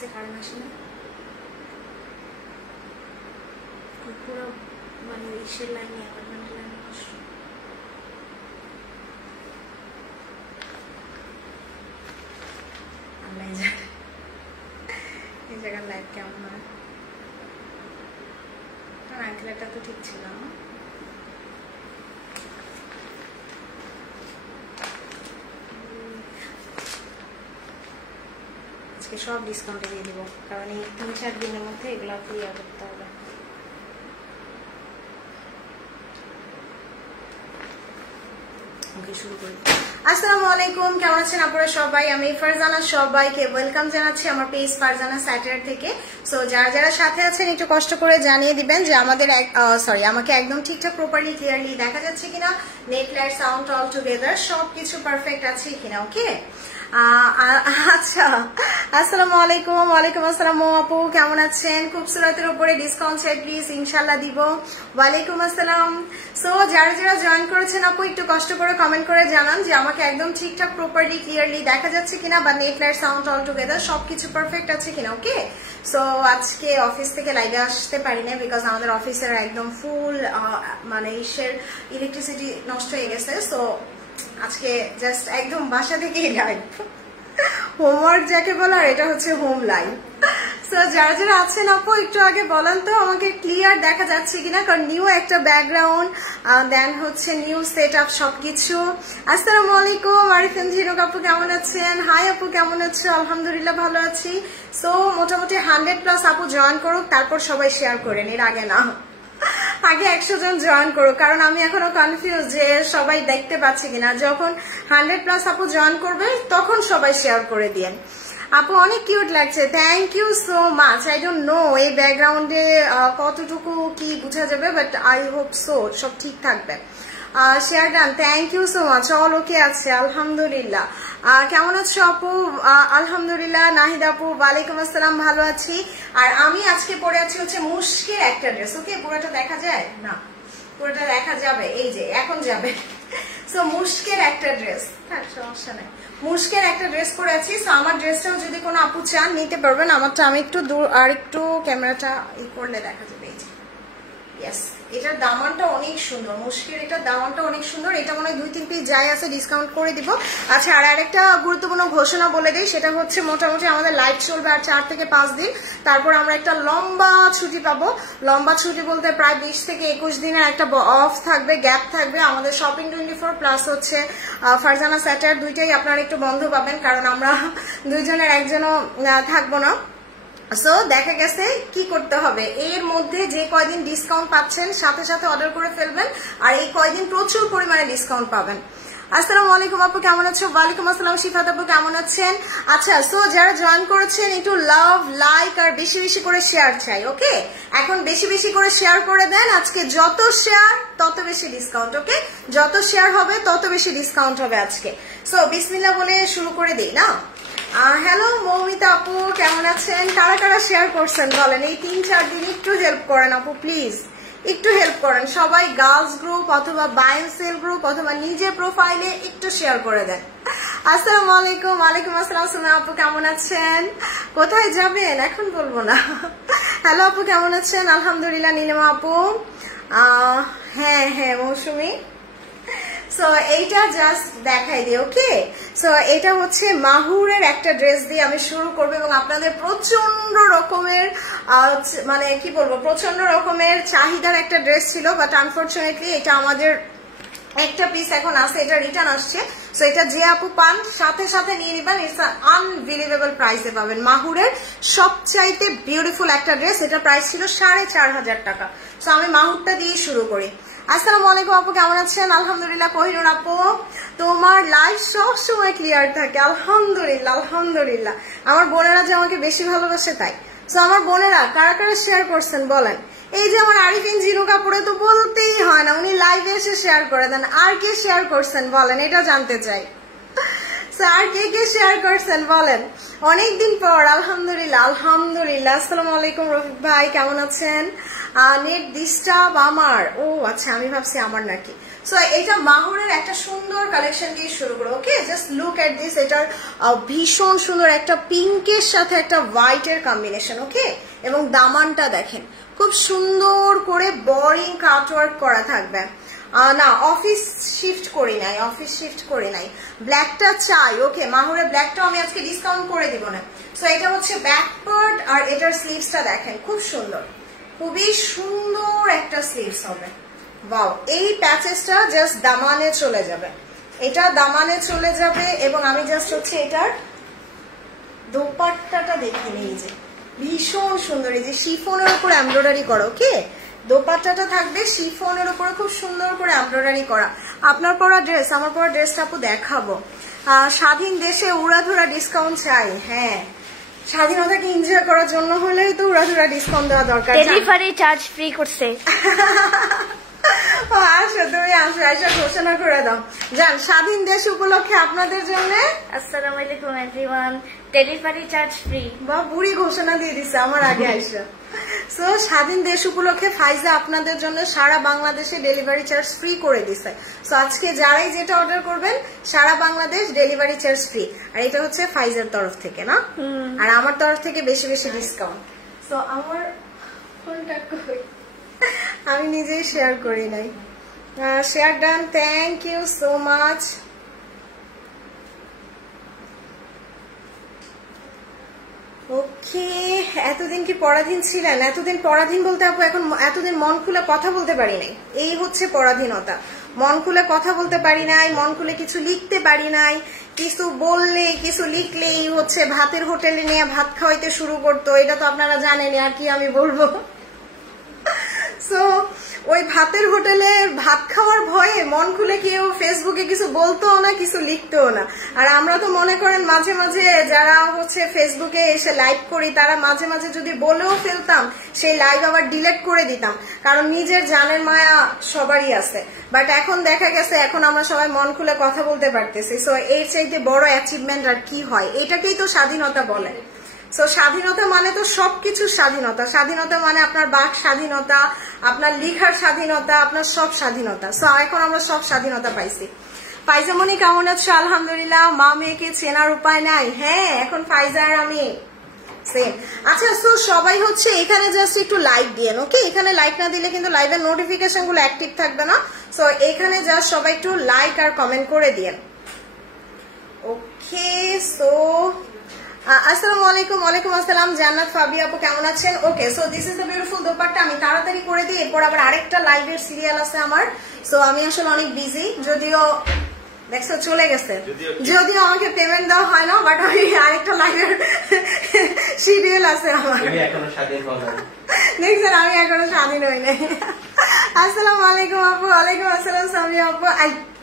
অফিসে কারণ আসে না পুরো মানে ইসের লাইনে অ্যাপার্টমেন্টের লাইনে কষ্ট আল্লাহ জানে এই জায়গার লাইফ কেমন হয় কারণ আঙ্কেলটা তো ঠিক ছিল না সব ডিসকাউন্টে দিয়ে দিব কারণ এই 3-4 দিনের মধ্যে এগুলো ক্লিয়ার করতে হবে ওকে শুরু করি আসসালামু আলাইকুম কেমন আছেন আপনারা সবাই আমি ফারজানা সবাইকে ওয়েলকাম জানাচ্ছি আমার পেজ ফারজানা স্যাটার থেকে সো যারা যারা সাথে আছেন একটু কষ্ট করে জানিয়ে দিবেন যে আমাদের আমাকে একদম ঠিকঠাক প্রপারলি ক্লিয়ারলি দেখা যাচ্ছে কিনা net light sound all together সবকিছু পারফেক্ট আছে কিনা ওকে আচ্ছা আসসালামু আলাইকুম ওয়ালাইকুম আসসালাম আপু কেমন আছেন খুবসুরতের উপরে ডিসকাউন্ট চাই প্লিজ ইনশাআল্লাহ দিব ওয়ালাইকুম আসসালাম সো যারা যারা জয়েন করেছেন আপু একটু কষ্ট করে কমেন্ট করে জানান যে আমাকে একদম ঠিকঠাক প্রপারলি ক্লিয়ারলি দেখা যাচ্ছে কিনা বা net light sound all together সবকিছু পারফেক্ট আছে কিনা ওকে সো আজকে অফিস থেকে লাইভে আসতে পারি না বিকজ আমাদের অফিসের একদম ফুল মানে ইলেকট্রিসিটি নষ্ট হয়ে গেছে সো আজকে জাস্ট একদম বাসা থেকেই লাইভ হোমওয়ার্ক যাকে বলার এটা হচ্ছে হোম লাইভ সো যারা যারা আছেন আপু একটু আগে বলেন তো আমাকে ক্লিয়ার দেখা যাচ্ছে কিনা কারণ নিউ একটা ব্যাকগ্রাউন্ড দেন হচ্ছে নিউ সেট আপ সবকিছু আসসালামু আলাইকুম আরিফিন ঝিনুক আপু কেমন আছেন হাই আপু কেমন আছো আলহামদুলিল্লাহ ভালো আছি সো মোটামুটি 100+ আপু জয়েন করুক তারপর সবাই শেয়ার করেন এর আগে না আগে 100 জন জয়েন করো কারণ আমি এখনো কনফিউজ যে সবাই দেখতে পাচ্ছি কিনা যখন 100+ আপু জয়েন করবে তখন সবাই শেয়ার করে দিয়েন আপু অনেক কিউট লাগছে thank you so much I don't know এই ব্যাকগ্রাউন্ডে কতটুকু কি বোঝা যাবে বাট আই হোপ সো সব ঠিক থাকবে share done thank you so much all okay আছে আলহামদুলিল্লাহ কেমন আছো আপু আলহামদুলিল্লাহ নাহিদ আপু ওয়ালাইকুম আসসালাম ভালো আছি আর আমি আজকে পরে আছি হচ্ছে মুশকিল একটা ড্রেস ওকে পুরোটা দেখা যায় না পুরোটা দেখা যাবে এই যে এখন যাবে সো মুশকিল একটা ড্রেস হ্যাঁ সমস্যা নাই মুশকিল একটা ড্রেস পরে আছি সো আমার ড্রেসটাও যদি কোনো আপু চান নিতে পারবেন আমারটা আমি একটু দূর আর একটু ক্যামেরাটা ই করলে দেখা যাবে এই যে ইয়েস এটার দামানটা অনেক সুন্দর মুশকিল এটার দামানটা অনেক সুন্দর এটা মনে হয় 2-3 পিস যাই আছে ডিসকাউন্ট করে দিব আচ্ছা আর আরেকটা গুরুত্বপূর্ণ ঘোষণা বলে দেই সেটা হচ্ছে মোটামুটি আমাদের লাইভ চলবে আর 4 থেকে 5 দিন তারপর আমরা একটা লম্বা ছুটি পাবো লম্বা ছুটি বলতে প্রায় 20 থেকে 21 দিনের একটা অফ থাকবে গ্যাপ থাকবে আমাদের শপিং 24 প্লাস হচ্ছে ফারজানা স্যাটার দুইটাই আপনারা একটু বন্ধ পাবেন কারণ আমরা দুইজনের একজনও থাকবো না সো দেখা গেছে কি করতে হবে এর মধ্যে যে কয়দিন ডিসকাউন্ট পাচ্ছেন সাথে সাথে অর্ডার করে ফেলবেন আর এই কয়দিন প্রচুর পরিমাণে ডিসকাউন্ট পাবেন আসসালামু আলাইকুম আপু কেমন আছো ওয়ালাইকুম আসসালাম শিফাত আপু কেমন আছেন আচ্ছা সো যারা জয়েন করেছেন একটু লাভ লাইক আর বেশি বেশি করে শেয়ার চাই ওকে এখন বেশি বেশি করে শেয়ার করে দেন আজকে যত শেয়ার তত বেশি ডিসকাউন্ট ওকে যত শেয়ার হবে তত বেশি ডিসকাউন্ট হবে আজকে সো বিসমিল্লাহ বলে শুরু করে দেই না হ্যালো মৌমিতা আপু কেমন আছেন কারা কারা শেয়ার করছেন বলেন এই 3-4 দিন একটু হেল্প করেন আপু প্লিজ একটু হেল্প করেন সবাই গার্লস গ্রুপ অথবা বাই এন্ড সেল গ্রুপ অথবা নিজের প্রোফাইলে একটু শেয়ার করে দেন আসসালামু আলাইকুম ওয়ালাইকুম আসসালাম সুমা আপু কেমন আছেন কোথায় যাবেন এখন বলবো না হ্যালো আপু কেমন আছেন আলহামদুলিল্লাহ নীলিমা আপু হ্যাঁ হ্যাঁ মৌসুমী সো এইটা জাস্ট দেখাই দিই ওকে সো এটা হচ্ছে মাহুরের একটা ড্রেস দিয়ে আমি শুরু করবো এবং আপনাদের প্রচন্ড রকমের মানে কি বলবো প্রচন্ড রকমের চাহিদার একটা ড্রেস ছিল বাট আনফরচুনেটলি এটা আমাদের একটা পিস এখন আছে এটা রিটার্ন আসছে সো এটা যে আপু পান সাথে সাথে নিয়ে নিবেন ইটস আনবিলিভেবল প্রাইসে পাবেন মাহুরের সবচাইতে বিউটিফুল একটা ড্রেস এটা প্রাইস ছিল 4500 টাকা সো আমি মাহুরটা দিয়ে শুরু করি আসসালামু আলাইকুম আপু কেমন আছেন আলহামদুলিল্লাহ কোহিনুর আপু তোমার লাইভ সব সময় ক্লিয়ার থাকে আলহামদুলিল্লাহ আলহামদুলিল্লাহ আমার বোনেরা যে আমাকে বেশি ভালোবাসে তাই সো আমার বোনেরা কারা কারা শেয়ার করছেন বলেন এই যে আমার আরিফিন ঝিনুক আপুরে তো বলতেই হয় না উনি লাইভে এসে শেয়ার করে দেন আর কে শেয়ার করছেন বলেন এটা জানতে চাই স্যার কে কে শেয়ার করছেন বলেন, অনেকদিন পর। আলহামদুলিল্লাহ আলহামদুলিল্লাহ। আসসালামু আলাইকুম রফিক ভাই, কেমন আছেন? নেট ডিস্টার্ব আমার, ও আচ্ছা আমি ভাবছি আমার নাকি। সো এটা মাহুরের একটা সুন্দর কালেকশন দিয়ে শুরু করো। ওকে, জাস্ট লুক এট দিস। এটার ভীষণ সুন্দর একটা পিঙ্কের সাথে একটা হোয়াইটের কম্বিনেশন। ওকে, এবং দামানটা দেখেন খুব সুন্দর করে বোরিং কাটওয়ার্ক করা থাকবে। না অফিস শিফট করি নাই, অফিস শিফট করি নাই। ব্ল্যাকটা চাই। ওকে, মাহুরের ব্ল্যাকটাও আমি আজকে ডিসকাউন্ট করে দিব না। সো এটা হচ্ছে ব্যাক পার্ট, আর এটার স্লিভসটা দেখেন খুব সুন্দর, খুবই সুন্দর একটা স্লিভস হবে। ওয়াও, এই প্যাচেসটা জাস্ট দামানে চলে যাবে, এটা দামানে চলে যাবে। এবং আমি জাস্ট হচ্ছে এটার দোপাট্টাটা দেখে নিই, যে ভীষণ সুন্দর, এই যে শিফনের উপর এমব্রয়ডারি করা। ওকে, দোপাট্টাটা থাকবে শিফনের উপরে খুব সুন্দর করে এমব্রয়ডারি করা। আপনার পরা ড্রেস, আমার পরা ড্রেসটা আপু দেখাবো। স্বাধীন দেশে উড়াধুরা ডিসকাউন্ট চাই। হ্যাঁ, স্বাধীনতাকে এনজয় করার জন্য হলেই তো উড়াধুরা ডিসকাউন্ট দেওয়া দরকার। ডেলিভারি চার্জ ফ্রি করছে। আসো, তুমি আসো, এসে ঘোষণা করে দাও। যান, স্বাধীন দেশ উপলক্ষে আপনাদের জন্য আসসালামু আলাইকুম এভরিওয়ান, ডেলিভারি চার্জ ফ্রি। বা বুড়ি ঘোষণা দিয়ে দিচ্ছে আমার আগে আইসা। সো স্বাধীন দেশ উপলক্ষে ফাইজা আপনাদের জন্য সারা বাংলাদেশে ডেলিভারি চার্জ ফ্রি করে দিচ্ছে। সো আজকে যারাই যেটা অর্ডার করবেন সারা বাংলাদেশ ডেলিভারি চার্জ ফ্রি। আর এটা হচ্ছে ফাইজার তরফ থেকে না, আর আমার তরফ থেকে বেশি বেশি ডিসকাউন্ট। সো আমার ফোনটা কই, আমি নিজেই শেয়ার করি নাই। Share done, thank you so much. Okay, এতদিন কি পরাধীন ছিলেন? এতদিন পরাধীন বলতে আপু এখন এতদিন মন খুলে কথা বলতে পারি নাই, এই হচ্ছে পরাধীনতা। মন খুলে কথা বলতে পারি নাই, মন খুলে কিছু লিখতে পারি নাই। কিছু বললে কিছু লিখলেই হচ্ছে ভাতের হোটেলে নিয়ে ভাত খাওয়াইতে শুরু করতো, এটা তো আপনারা জানেন, আর কি আমি বলবো। সো ওই ভাতের হোটেলে ভাত খাওয়ার ভয়ে মন খুলে কেউ ফেসবুকে কিছু বলতো না, কিছু লিখতেও না। আর আমরা তো মনে করেন মাঝে মাঝে যারা হচ্ছে ফেসবুকে এসে লাইভ করি, তারা মাঝে মাঝে যদি বলেও ফেলতাম, সেই লাইভ আবার ডিলিট করে দিতাম, কারণ নিজের জানের মায়া সবারই আছে। বাট এখন দেখা গেছে এখন আমরা সবাই মন খুলে কথা বলতে পারতেছি। সো এর চাইতে বড় অ্যাচিভমেন্ট আর কি হয়? এটাকেই তো স্বাধীনতা বলে। সো স্বাধীনতা মানে তো সবকিছু স্বাধীনতা। স্বাধীনতা মানে আপনার বাক স্বাধীনতা, আপনার লিখার স্বাধীনতা, আপনার সব স্বাধীনতা। সো এখন আমরা সব স্বাধীনতা পাইছি। ফাইজামণি কেমন আছো? আলহামদুলিল্লাহ। মা মেয়েকে চেনার উপায় নাই। হ্যাঁ, এখন ফাইজা আর আমি সেম। আচ্ছা, সো সবাই হচ্ছে এখানে জাস্ট একটু লাইক দিয়েন। ওকে, এখানে লাইক না দিলে কিন্তু লাইভের নোটিফিকেশন গুলো অ্যাক্টিভ থাকবে না। সো এখানে জাস্ট সবাই একটু লাইক আর কমেন্ট করে দিয়েন। ওকে, সো আসসালামু আলাইকুম। ওয়ালাইকুম আসসালাম। জান্নাত ফাবিয়া আপু কেমন আছেন? Okay, so this is the beautiful dupatta. আমি তাড়াতাড়ি করে দিই, এরপর আবার আরেকটা লাইভের সিরিয়াল আছে আমার। সো আমি আসলে অনেক বিজি, যদিও দেখছো চলে গেছে, যদিও আমাকে পেমেন্ট দেওয়া হয় না, বাট আমি আরেকটা লাইভের সিরিয়াল আছে আমার। দেখছেন, আমি এখনো স্বাধীন হই নাই। আসসালামু আলাইকুম আপু। ওয়ালাইকুম আসসালাম সামিয়া আপু।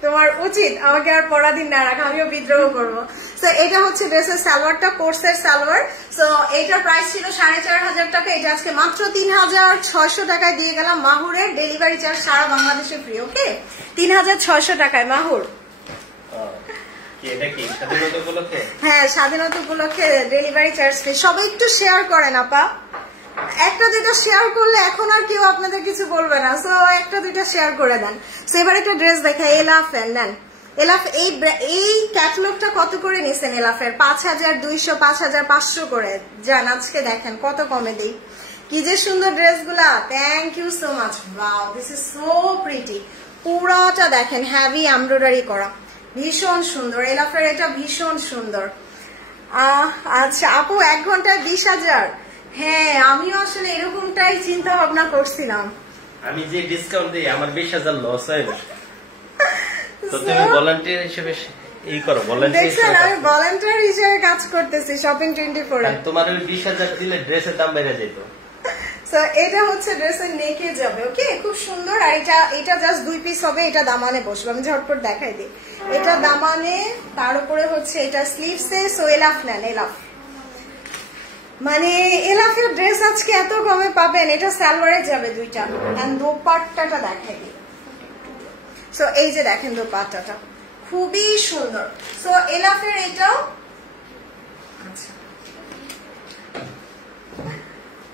তোমার উচিত আমাকে আর পরাধীন না রাখা, আমিও বিদ্রোহ করবো। তো এটা হচ্ছে ড্রেসের সালোয়ারটা, কোর্সের সালোয়ার। তো এইটার প্রাইস ছিল 4500 টাকা, এটা আজকে মাত্র 3600 টাকায় দিয়ে গেলাম। মাহুরের ডেলিভারি চার্জ সারা বাংলাদেশে ফ্রি। ওকে, 3600 টাকায় মাহুর। হ্যাঁ, স্বাধীনতা উপলক্ষে ডেলিভারি চার্জ ফ্রি। সবাই একটু শেয়ার করেন আপা, একটা দুইটা শেয়ার করলে এখন আর কেউ আপনাদের কিছু বলবে না। সো একটা দুইটা শেয়ার করে দেন। সো এবার একটা ড্রেস দেখাই, এলাফের নেন। এলাফ এই ক্যাটালগটা কত করে নিছেন? এলাফের 5200, 5500 করে। যান, আজকে দেখেন কত কমে দিই। কি যে সুন্দর ড্রেসগুলা। Thank you so much. Wow, this is so pretty. পুরাটা দেখেন হেভি এমব্রয়ডারি করা, ভীষণ সুন্দর। এলাফের এটা ভীষণ সুন্দর। আচ্ছা আপু, 1 ঘন্টায় 20,000। হ্যাঁ, আমিও আসলে এরকমটাই চিন্তা ভাবনা করছিলাম। আমি যে ডিসকাউন্ট দিই আমার 20,000 লস হয় না, তো তুমি ভলান্টিয়ার হিসেবে এই করো। দেখছেন, আমি ভলান্টিয়ার হিসেবে কাজ করতেছি শপিং 24 এ। তোমার ওই 20,000 দিলে ড্রেসের দাম বেড়ে যেত। সো এটা হচ্ছে ড্রেসের নেকে যাবে। ওকে, খুব সুন্দর। আর এটা জাস্ট 2 পিস হবে, এটা দামানে বসবে। আমি ঝটপট দেখাই দিই। এটা দামানে, তার উপরে হচ্ছে এটা স্লিভসে। সো এলাফ নেন, এলাফ মানে এলাফের ড্রেস আজকে এত কমে পাবেন। এটা সালোয়ারে যাবে 2টা। এন্ড দোপাট্টাটা দেখাই দিই। সো এই যে দেখেন দোপাট্টাটা খুবই সুন্দর। সো এলাফের এটাও আচ্ছা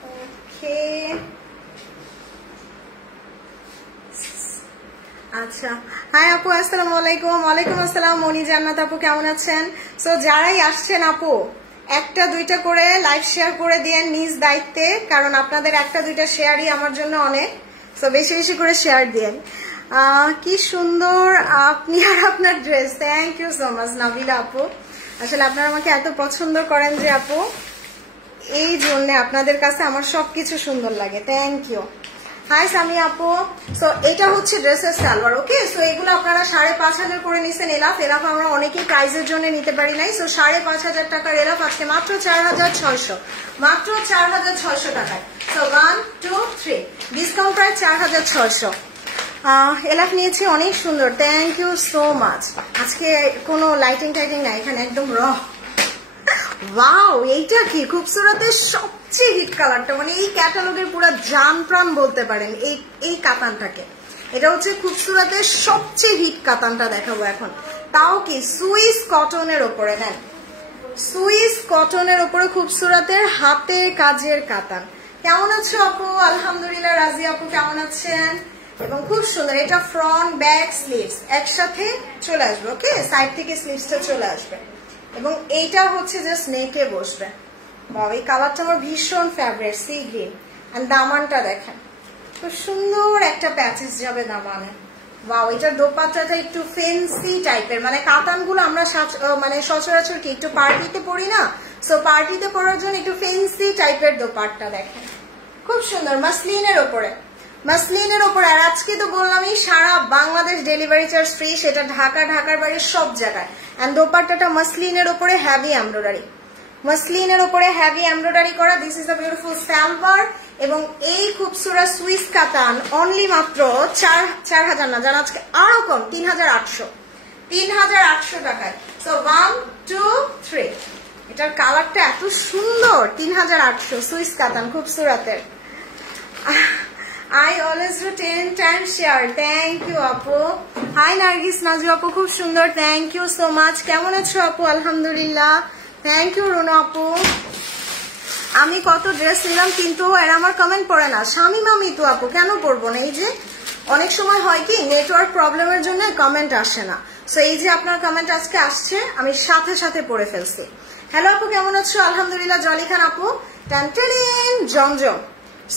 ওকে আচ্ছা। হাই আপু, আসসালামু আলাইকুম। ওয়ালাইকুম আসসালাম মনি জান্নাত আপু, কেমন আছেন? সো যারাই আসছেন আপু একটা দুইটা করে লাইভ শেয়ার করে দিয়েন নিজ দায়িত্বে, কারণ আপনাদের একটা দুইটা শেয়ারই আমার জন্য অনেক। সো বেশি বেশি করে শেয়ার দিয়েন। কি সুন্দর আপনি আর আপনার dress, thank you so much Nabila আপু। আসলে আপনারা আমাকে এত পছন্দ করেন যে আপু, এই জন্য আপনাদের কাছে আমার সবকিছু সুন্দর লাগে, থ্যাংক ইউ। হাই সামি আপু। সো এটা হচ্ছে ড্রেসের সালোয়ার, ওকে। সো এগুলো আপনারা 5,500 করে নিছেন। এলাফ আমরা অনেকেই প্রাইজের জন্য নিতে পারি নাই। সো 5,500 টাকার এলাফ আজকে মাত্র 4,600, মাত্র 4,600 টাকায়। So 1 2 3 discount price 4,600। এলাফ নিয়েছি, অনেক সুন্দর, থ্যাংক ইউ সো মাচ। আজকে কোনো লাইটিং টাইটিং নাই এখানে, একদম র। ওয়াও, এইটা কি খুবসুরতের সবচেয়ে হিট কালারটা, মানে এই ক্যাটালগের পুরো জান প্রাণ বলতে পারেন এই কাতানটাকে। এটা হচ্ছে খুবসুরতের সবচেয়ে হিট কাতানটা দেখাবো এখন, তাও কি সুইস কটনের ওপরে। নেন, সুইস কটনের ওপরে খুবসুরতের হাতের কাজের কাতান। কেমন আছো আপু? আলহামদুলিল্লাহ। রাজি আপু কেমন আছেন? এবং খুব সুন্দর, এটা ফ্রন্ট ব্যাক স্লিভস একসাথে চলে আসবে, ওকে। সাইড থেকে স্লিভসটা চলে আসবে এবং এইটা হচ্ছে জাস্ট নেকে বসবে। বাবা, এই কালারটা আমার ভীষণ ফেভারিট, সি গ্রিন। এন্ড দামানটা দেখেন, খুব সুন্দর একটা প্যাচেস যাবে দামানে। বাও, এটার দোপাট্টাটা একটু ফেন্সি টাইপের, মানে কাতানগুলো আমরা মানে সচরাচর কি একটু পার্টিতে পরি না, সো পার্টিতে পরার জন্য একটু ফেন্সি টাইপের দোপাট্টা দেখেন, খুব সুন্দর মাসলিনের ওপরে, মাসলিনের ওপরে। আর আজকে তো বললামই সারা বাংলাদেশ ডেলিভারি চার্জ ফ্রি, সেটা ঢাকার বাইরে সব জায়গায়। এন্ড দোপাট্টাটা মাসলিনের ওপরে হেভি এমব্রয়ডারি, মাসলিনের ওপরে হেভি এমব্রয়ডারি করা। This is a beautiful salwar এবং এই খুবসুরত সুইস কাতান অনলি মাত্র 4,000 না, জানা আজকে আরো কম, 3,800 টাকায়। সো 1 2 3 এটার কালারটা এত সুন্দর, 3,800 সুইস কাতান খুবসুরতের। I always do 10 times share. Thank you আপু। Hi নার্গিস নাজু আপু, খুব সুন্দর, থ্যাংক ইউ সো মাচ। কেমন আছো আপু? আলহামদুলিল্লাহ, থ্যাংক ইউ রুনা আপু। আমি কত ড্রেস নিলাম কিন্তু এরা আমার কমেন্ট পড়ে না। শামিমা মিতু আপু, কেন পড়বো না? এই যে অনেক সময় হয় কি নেটওয়ার্ক প্রবলেমের জন্য কমেন্ট আসে না, সো এই যে আপনার কমেন্ট আজকে আসছে, আমি সাথে সাথে পড়ে ফেলছি। হ্যালো আপু, কেমন আছো? আলহামদুলিল্লাহ। জলি খান আপু, টানটারিন জমজম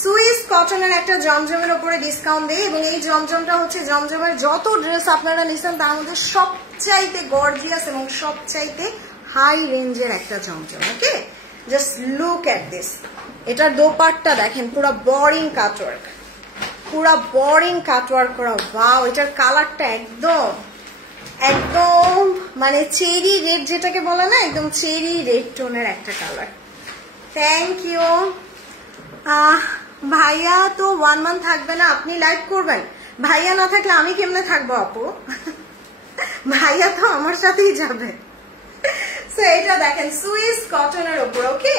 সুইস কটনের একটা জমজমের উপরে ডিসকাউন্ট দেয় এবং এই জমজমটা হচ্ছে জমজমের যত ড্রেস আপনারা নিছেন তার মধ্যে সবচাইতে গর্জিয়াস এবং সবচাইতে হাই রেঞ্জের একটা জমজম, okay. Just look at this. এটার দোপাট্টা দেখেন, পুরো বোরিং কাটওয়ার্ক, পুরো বোরিং কাটওয়ার্ক করা। ওয়াও, এটার কালারটা একদম একদম মানে চেরি রেড, যেটাকে বলে না, একদম চেরি রেড টোনের একটা কালার। Thank you. ভাইয়া তো 1 মান্থ থাকবে না, আপনি লাইভ করবেন? ভাইয়া না থাকলে আমি কেমনে থাকবো আপু? ভাইয়া তো আমার সাথেই যাবে। সো এটা দেখেন সুইস কটনের উপর, ওকে,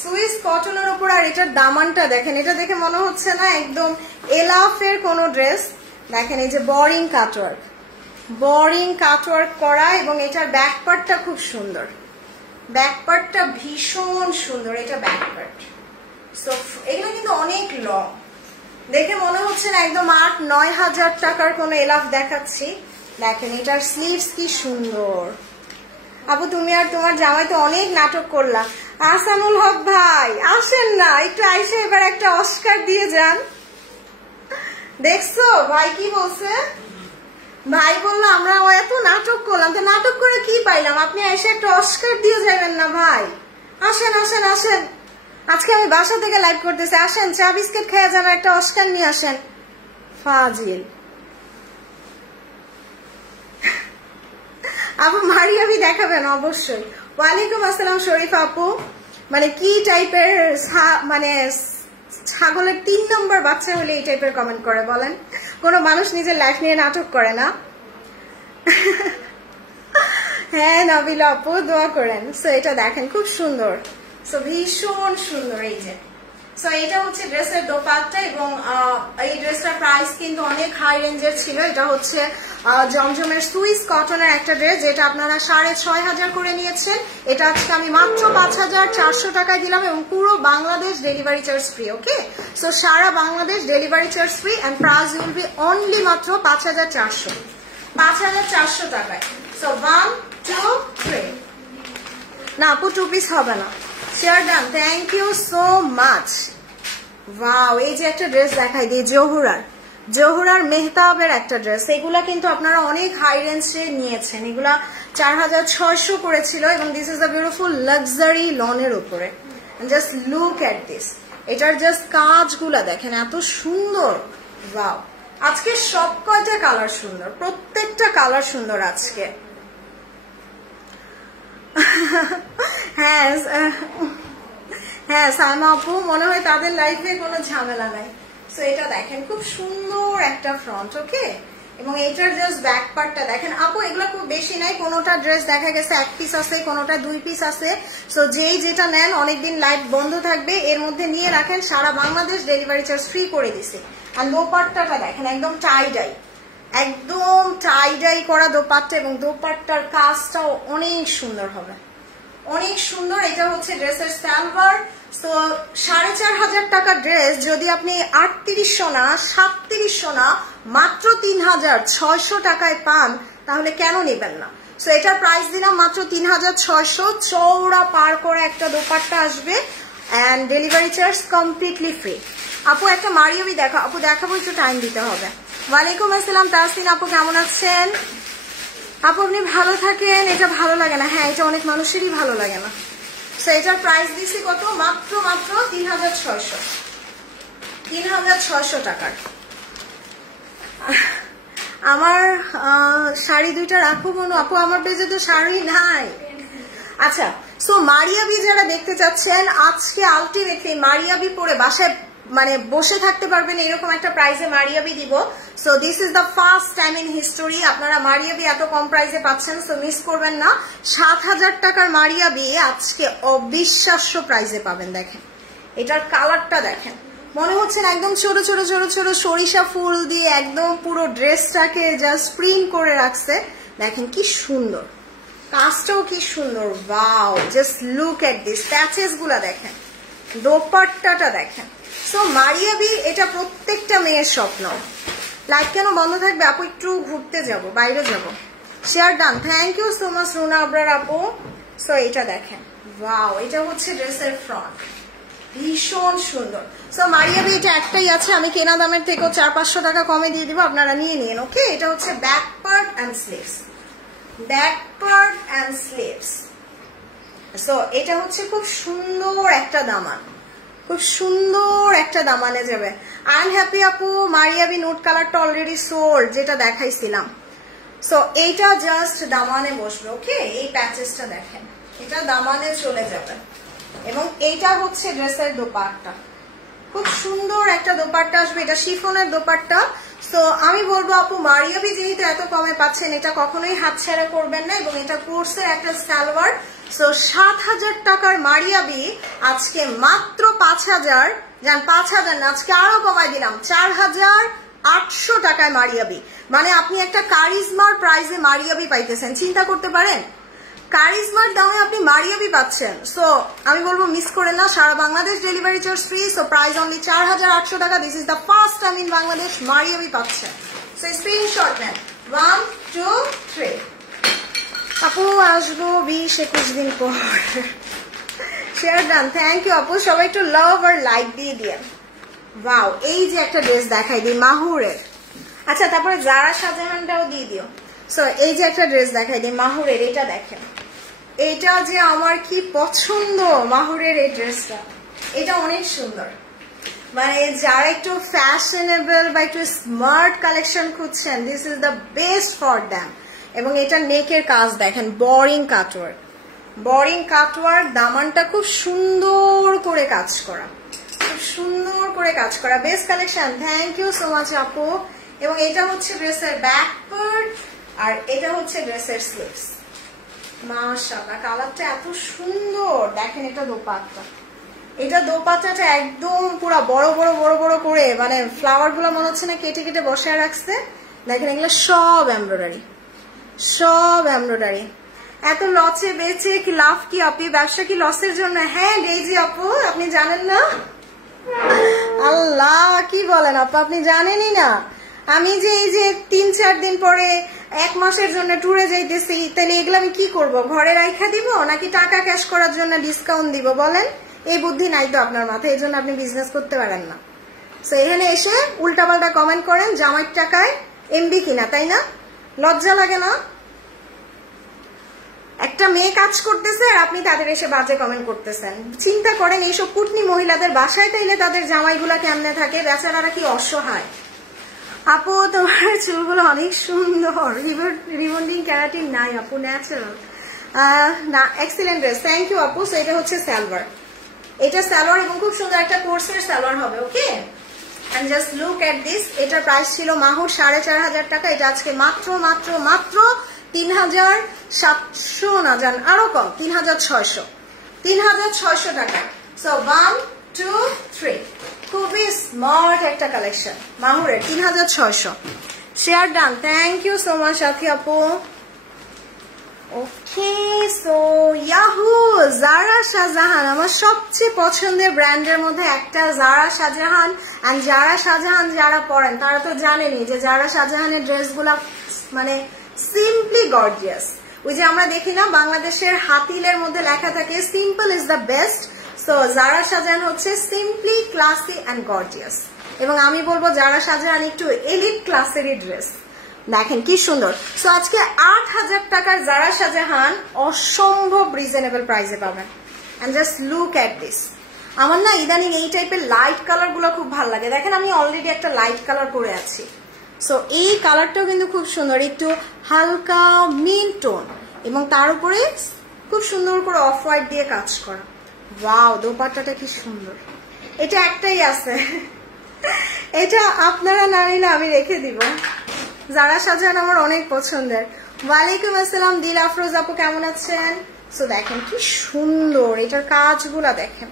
সুইস কটনের উপর। আর এটার দামানটা দেখেন, এটা দেখে মনে হচ্ছে না একদম এলাফের কোনো ড্রেস। দেখেন এই যে বোরিং কাটওয়ার্ক, বোরিং কাটওয়ার্ক করা এবং এটার ব্যাক পার্টটা খুব সুন্দর, ব্যাক পার্টটা ভীষণ সুন্দর। এটা ব্যাক পার্ট। সো এগুলো কিন্তু অনেক লং, দেখে মনে হচ্ছে না একদম 8-9 হাজার টাকার কোনো এলাফ দেখাচ্ছি। দেখেন এটার স্লিভস কি সুন্দর। আপু তুমি আর তোমার জামাই তো অনেক নাটক করলা। আসানুল হক ভাই আসেন না, একটু আইসে এবার একটা অস্কার দিয়ে যান। দেখছো ভাই কি বলছে? ভাই বললো আমরা এত নাটক করলাম, তো নাটক করে কি পাইলাম? আপনি এসে একটা অস্কার দিয়ে যাবেন না ভাই? আসেন আসেন আসেন, আজকে আমি বাসা থেকে লাইভ করতেছি, আসেন চা বিস্কিট খেয়ে যান, একটা অস্কার নিয়ে আসেন। ফাজিল আপু মারিয়াবি দেখাবেন অবশ্যই। ওয়ালাইকুম আসসালাম শরীফ আপু। মানে কি টাইপের মানে ছাগলের 3 নম্বর বাচ্চা হলে এই টাইপের কমেন্ট করে বলেন? কোন মানুষ নিজের লাইফ নিয়ে নাটক করে না? হ্যাঁ নবিলা আপু দোয়া করেন। সো এটা দেখেন খুব সুন্দর, সো ভীষণ সুন্দর। এই যে সো এটা হচ্ছে ড্রেসের দোপাট্টা এবং এই ড্রেসটার প্রাইস কিন্তু অনেক হাই রেঞ্জের ছিল। এটা হচ্ছে জমজমের সুইস কটনের একটা ড্রেস, যেটা আপনারা 6,500 করে নিয়েছেন। এটা আজকে আমি মাত্র 5,400 টাকায় দিলাম এবং পুরো Bangladesh delivery charge free. Okay, so সারা Bangladesh delivery charge free and price will be only মাত্র 5,400 টাকায়। সো 1 2 3 না আপু 2 পিস হবে না। Share done, thank you so much. Wow, এই যে একটা ড্রেস দেখাই দিই, জহুরার মেহতাবের একটা ড্রেস। এগুলা কিন্তু আপনারা অনেক হাই রেঞ্জে নিয়েছেন, এগুলা 4,600 করেছিল এবং this is a beautiful luxury লনের উপরে। জাস্ট লুক এট দিস, এটার জাস্ট কাজগুলা দেখেন এত সুন্দর। ওয়াও, আজকে সব কয়টা কালার সুন্দর, প্রত্যেকটা কালার সুন্দর আজকে। হ্যাঁ সাইমা আপু, মনে হয় তাদের লাইফে কোনো ঝামেলা নাই। সো এটা দেখেন খুব সুন্দর একটা ফ্রন্ট। ওকে, এবং এইটার জাস্ট ব্যাক পার্টটা দেখেন আপু, এগুলো খুব বেশি নাই, কোনোটা ড্রেস দেখা গেছে 1 পিস আছে, কোনোটা 2 পিস আছে। সো যেই যেটা নেন, অনেকদিন লাইভ বন্ধ থাকবে, এর মধ্যে নিয়ে রাখেন, সারা বাংলাদেশ ডেলিভারি চার্জ ফ্রি করে দিছে। আর দোপাট্টাটা দেখেন একদম টাই করা দোপাট্টা, এবং দোপাট্টার কাজটাও অনেক সুন্দর হবে, অনেক সুন্দর। এটা হচ্ছে ড্রেসের সালোয়ার। সো 4,500 টাকা ড্রেস যদি আপনি 3800 না 3700 না মাত্র 3,600 টাকায় পান, তাহলে কেন নেবেন না? সো এটার প্রাইস দিলাম মাত্র 3,600। চৌড়া পার করে একটা দোপাট্টা আসবে and delivery charge completely free. আপু একটা মারিয়াবি দেখো, আপু দেখাবো, একটু টাইম দিতে হবে। ওয়ালাইকুম আসসালাম তাহসিন আপু, কেমন আছেন আপু? আপনি ভালো থাকেন। এটা ভালো লাগে না, হ্যাঁ এটা অনেক মানুষেরই ভালো লাগে না। সো এটার প্রাইস দিছি কত? মাত্র 3,600 টাকার। আমার শাড়ি দুইটা রাখো বনু। আপু আমার পেজে তো শাড়ি নাই। আচ্ছা, সো মারিয়াবি যারা দেখতে চাচ্ছেন, আজকে আলটিমেটলি মারিয়াবি পরে বাসায় মানে বসে থাকতে পারবেন, এরকম একটা প্রাইসে মারিয়াবি দিব। So this is the first time in history আপনারা মারিয়াবি এত কম প্রাইসে পাচ্ছেন। সো মিস করবেন না। 7,000 টাকার মারিয়াবি আজকে অবিশ্বাস্য প্রাইসে পাবেন। দেখেন এটার কালারটা দেখেন, মনে হচ্ছে না একদম ছোট ছোট ছোট ছোট সরিষা ফুল দিয়ে একদম পুরো ড্রেসটাকে জাস্ট প্রিন্ট করে রাখছে। দেখেন কি সুন্দর, কাজটাও কি সুন্দর। Wow, just look at this, patches গুলা দেখেন, দোপাট্টাটা দেখেন। সো মারিয়াবি এটা প্রত্যেকটা মেয়ের স্বপ্ন। লাইভ কেন বন্ধ থাকবে আপু? একটু ঘুরতে যাব, বাইরে যাব। Share done, thank you so much Runa Abrar আপু। সো এটা দেখেন, ওয়াও, এটা হচ্ছে ড্রেসের ফ্রন্ট, ভীষণ সুন্দর। সো মারিয়াবি এটা একটাই আছে, আমি কেনা দামের থেকেও 400-500 টাকা কমে দিয়ে দিব, আপনারা নিয়ে নিন। ওকে, এটা হচ্ছে back part and sleeves, so এটা হচ্ছে খুব সুন্দর একটা দামান, খুব সুন্দর একটা দামানে যাবে। আই এম হ্যাপি আপু, মারিয়াবি নোট কালারটা অলরেডি সোল্ড, যেটা দেখাইছিলাম। সো এইটা জাস্ট দামানে বসবে। ওকে, এই প্যাচেসটা দেখেন, এটা দামানে চলে যাবে। এবং এইটা হচ্ছে ড্রেসের দোপাট্টা, খুব সুন্দর একটা দোপাট্টা আসবে, এটা শিফনের দোপাট্টা। সো আমি বলবো আপু, মারিয়াবি যেহেতু এত কমে পাচ্ছেন, এটা কখনোই হাতছাড়া করবেন না। এবং এটা কোর্সের একটা সালোয়ার। সো 7,000 টাকার মারিয়াবি আজকে মাত্র 5,000, জান 5,000 না, আজকে আরো কমাই দিলাম, 4,800 টাকায় মারিয়াবি। মানে আপনি একটা কারিজমার প্রাইসে মারিয়াবি পাইতেছেন, চিন্তা করতে পারেন, কারিজমার দামে আপনি মারিয়াবি পাচ্ছেন। সো আমি বলবো মিস করেন না, সারা Bangladesh delivery charge free. So price only 4,800 টাকা। This is the first time in Bangladesh Maria B পাচ্ছেন। সো স্ক্রিনশট নেন, 1 2 3। আপু আসবো 20-21 দিন পর। শেয়ার ডান, থ্যাংক ইউ আপু। সবাই একটু লাভ আর লাইক দিয়ে দিয়ে। ওয়াও, এই যে একটা ড্রেস দেখাই দিই মাহুরের। আচ্ছা, তারপরে জারা শাহজাহানটাও দিয়ে দিও। সো এই যে একটা ড্রেস দেখাই দিই মাহুরের, এটা দেখেন, এটা যে আমার কি পছন্দ মাহুরের এই ড্রেসটা, এটা অনেক সুন্দর। মানে যারা একটু ফ্যাশনেবল বা একটু স্মার্ট কালেকশন খুঁজছেন, this is the best for them. এবং এটা নেকের কাজ দেখেন, বোরিং কাটওয়ার্ক, দামানটা খুব সুন্দর করে কাজ করা, খুব সুন্দর করে কাজ করা। Best collection, thank you so much আপু। এবং এটা হচ্ছে ড্রেসের ব্যাক পার্ট, আর এটা হচ্ছে ড্রেসের স্লিভস। মাশাআল্লাহ, কালারটা এত সুন্দর। দেখেন এটা দোপাট্টা, এটা দোপাট্টাটা একদম পুরো বড় বড় বড় বড় করে, মানে ফ্লাওয়ার গুলো মনে হচ্ছে না কেটে কেটে বসায় রাখছে। দেখেন এগুলো সব এমব্রয়ডারি, সব এমব্রয়ডারি। এত লসে বেচে কি লাভ কি আপনি? ব্যবসা কি লসের জন্য? হ্যাঁ ডেইজি আপু, আপনি জানেন না? আল্লাহ কি বলেন আপু, আপনি জানেনই না? আমি যে এই যে 3-4 দিন পরে 1 মাসের জন্য ট্যুরে যাইতেছি, তাহলে এগুলো আমি কি করব? ঘরে রাখা দিব নাকি টাকা ক্যাশ করার জন্য ডিসকাউন্ট দিব বলেন? এই বুদ্ধি নাই তো আপনার মাথায়, এই জন্য আপনি বিজনেস করতে পারেন না। তো এখানে এসে উল্টাপাল্টা কমেন্ট করেন জামাইয়ের টাকায় এমবি কিনা, তাই না? লজ্জা লাগে না? একটা মেয়ে কাজ করতেছে আর আপনি তাদের এসে বাজে কমেন্ট করতেছেন। চিন্তা করেন এইসব কুটনি মহিলাদের বাসায় তাইলে তাদের জামাইগুলা কেমনে থাকে, বেচারারা কি অসহায়। আপু তোমার চুলগুলো অনেক সুন্দর, রিবন্ডিং ক্যারাটিন নাই আপু, ন্যাচারাল না। এক্সিলেন্ট ড্রেস, থ্যাংক ইউ আপু। সো এটা হচ্ছে সালোয়ার, এটা সালোয়ার এবং খুব সুন্দর একটা কোর্সের সালোয়ার হবে। Okay, and just look at this. এটার প্রাইস ছিল মাহুর 4,500 টাকা, এটা আজকে মাত্র মাত্র মাত্র 3,700 না জান, আরো কম, 3,600 টাকা। সো 1 2 3, খুবই স্মার্ট একটা কালেকশন মাহুরের, 3,600। Share done, thank you so much Sathi আপু। ওকে, সো ইয়াহু জারা শাহজাহান, আমার সবচেয়ে পছন্দের ব্র্যান্ডের মধ্যে একটা জারা শাহজাহান। আর জারা শাহজাহান যারা পরেন তারা তো জানেনই যে জারা শাহজাহানের ড্রেসগুলা মানে সিম্পলি গর্জিয়াস। ওই যে আমরা দেখি না বাংলাদেশের হাতিলের মধ্যে লেখা থাকে simple is the best. So Zara Shahjahan হচ্ছে সিম্পলি ক্লাসি অ্যান্ড গর্জিয়াস, এবং আমি বলবো জারা শাহজাহান একটু এলিট ক্লাসেরই ড্রেস। দেখেন কি সুন্দর। সো আজকে 8,000 টাকার জারা শাহজাহান অসম্ভব রিজনেবল প্রাইসে পাবেন। And just look at this. আমার না ইদানিং এই টাইপের লাইট কালার গুলো খুব ভালো লাগে। দেখেন আমি অলরেডি একটা লাইট কালার পরে আছি। সো এই কালারটাও কিন্তু খুব সুন্দর, একটু হালকা মিন্ট টোন এবং তার উপরে খুব সুন্দর করে অফ হোয়াইট দিয়ে কাজ করা। ওয়াও, দোপাট্টাটা কি সুন্দর। এটা একটাই আছে, এটা আপনারা না নিলে আমি রেখে দিব। জারা শাহজাহান আমার অনেক পছন্দের। ওয়ালাইকুম আসসালাম দিল আফরোজ আপু, কেমন আছেন? সো দেখেন কি সুন্দর, এটার কাজগুলা দেখেন,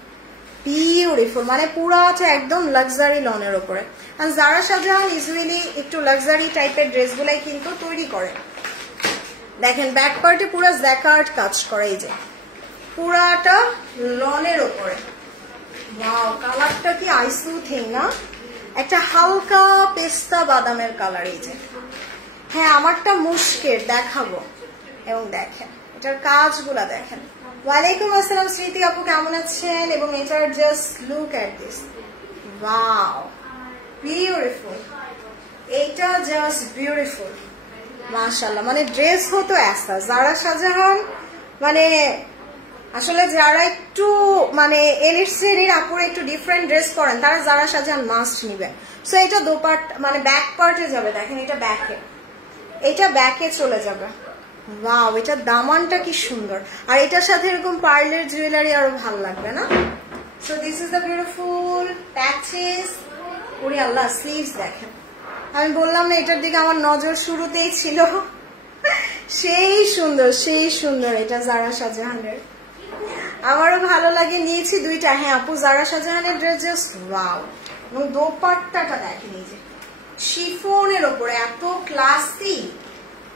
বিউটিফুল, মানে পুরাটা একদম লাক্সারি লনের উপরে। আর জারা শাহজাহান ইউজুয়ালি একটু লাক্সারি টাইপের ড্রেসগুলাই কিন্তু তৈরি করে। দেখেন ব্যাক পার্টে পুরো জ্যাকার্ড কাজ করে, এই যে পুরাটা লনের উপরে। ওয়াও, কালারটা কি আইসু থিং না, একটা হালকা পেস্তা বাদামের কালার। এই যে হ্যাঁ আমারটা মুশকের দেখাবো, এবং দেখেন এটার কাজগুলা দেখেন। ওয়ালাইকুম আসসালাম স্মৃতি আপু, কেমন আছেন? এবং এটার just look at this, wow beautiful, এইটা জাস্ট বিউটিফুল মাশাআল্লাহ। মানে ড্রেস হতো এসা জারা শাহজাহান, মানে আসলে যারা একটু মানে এলিট শ্রেণীর আপুরা একটু ডিফারেন্ট ড্রেস পরেন তারা জারা শাহজাহান মাস্ট নিবেন। সো এটা দোপাট মানে ব্যাক পার্টে যাবে, দেখেন এটা ব্যাকে, এটা ব্যাকে চলে যাবে। ওয়াও, এটার দামানটা কি সুন্দর, আর এটার সাথে এরকম পার্লের জুয়েলারি আরো ভালো লাগবে না? So this is the beautiful patches. ওরে আল্লাহ, স্লিভস দেখেন, আমি বললাম না এটার দিকে আমার নজর শুরুতেই ছিল। সেই সুন্দর, সেই সুন্দর, এটা জারা শাহজাহানের, আমারও ভালো লাগে, নিয়েছি দুইটা। হ্যাঁ আপু, জারা শাহজাহানের ড্রেস জাস্ট ওয়াও, এবং দোপাট্টাটা দেখেন এই যে শিফনের ওপরে এত ক্লাসি,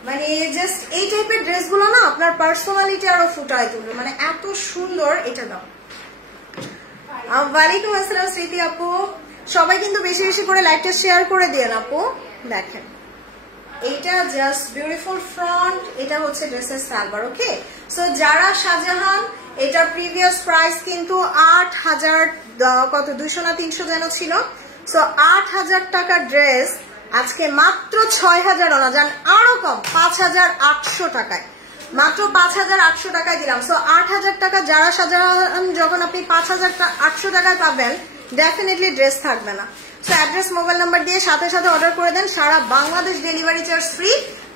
মানে জাস্ট এই টাইপের ড্রেসগুলো না আপনার পার্সোনালিটি আরো ফুটায় তুলবে, মানে এত সুন্দর। এটা দাও। ওয়ালাইকুম আসসালাম স্মৃতি আপু, সবাই কিন্তু বেশি বেশি করে লাইকটা শেয়ার করে দিয়েন আপু। দেখেন এইটা জাস্ট বিউটিফুল ফ্রন্ট, এটা হচ্ছে ড্রেসের সালোয়ার। ওকে, সো জারা শাহজাহান, এটা প্রিভিয়াস প্রাইস কিন্তু 8,000 কত 200 না 300 যেন ছিল। সো 8,000 টাকার ড্রেস আজকে মাত্র 6,000 না জান, আরো কম 5,800 টাকায়, মাত্র 5,800 টাকায় দিলাম। সো 8,000 টাকা জারা শাহজাহান যখন আপনি 5,800 টাকায় পাবেন, ডেফিনেটলি ড্রেস থাকবে না। সো অ্যাড্রেস মোবাইল নাম্বার দিয়ে সাথে সাথে অর্ডার করে দেন, সারা বাংলাদেশ ডেলিভারি চার্জ ফ্রি,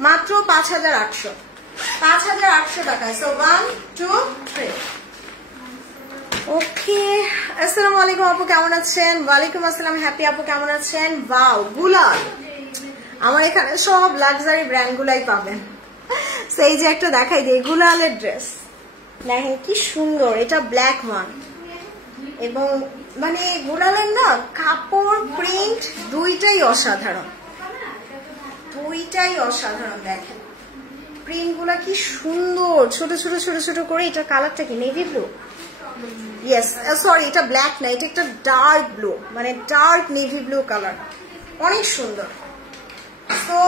মাত্র 5,800 টাকায়। সো 1 2 3। ওকে, আসসালামু আলাইকুম আপু, কেমন আছেন? ওয়ালাইকুম আসসালাম হ্যাপি আপু, কেমন আছেন? ওয়াও, গুলাল, আমার এখানে সব লাক্সারি ব্র্যান্ড গুলাই পাবেন। সেই যে একটা দেখাই দিই, গুলালের ড্রেস দেখেন কি সুন্দর, এটা ব্ল্যাক ওয়ান, এবং মানে গুলালের না কাপড় প্রিন্ট দুইটাই অসাধারণ। দুইটাই অসাধারণ। দেখেন প্রিন্ট গুলা কি সুন্দর, ছোট ছোট ছোট ছোট করে। এটার কালারটা কি নেভি ব্লু? ইয়েস, সরি এটা ব্ল্যাক না, এটা একটা ডার্ক ব্লু, মানে ডার্ক নেভি ব্লু কালার, অনেক সুন্দর। তো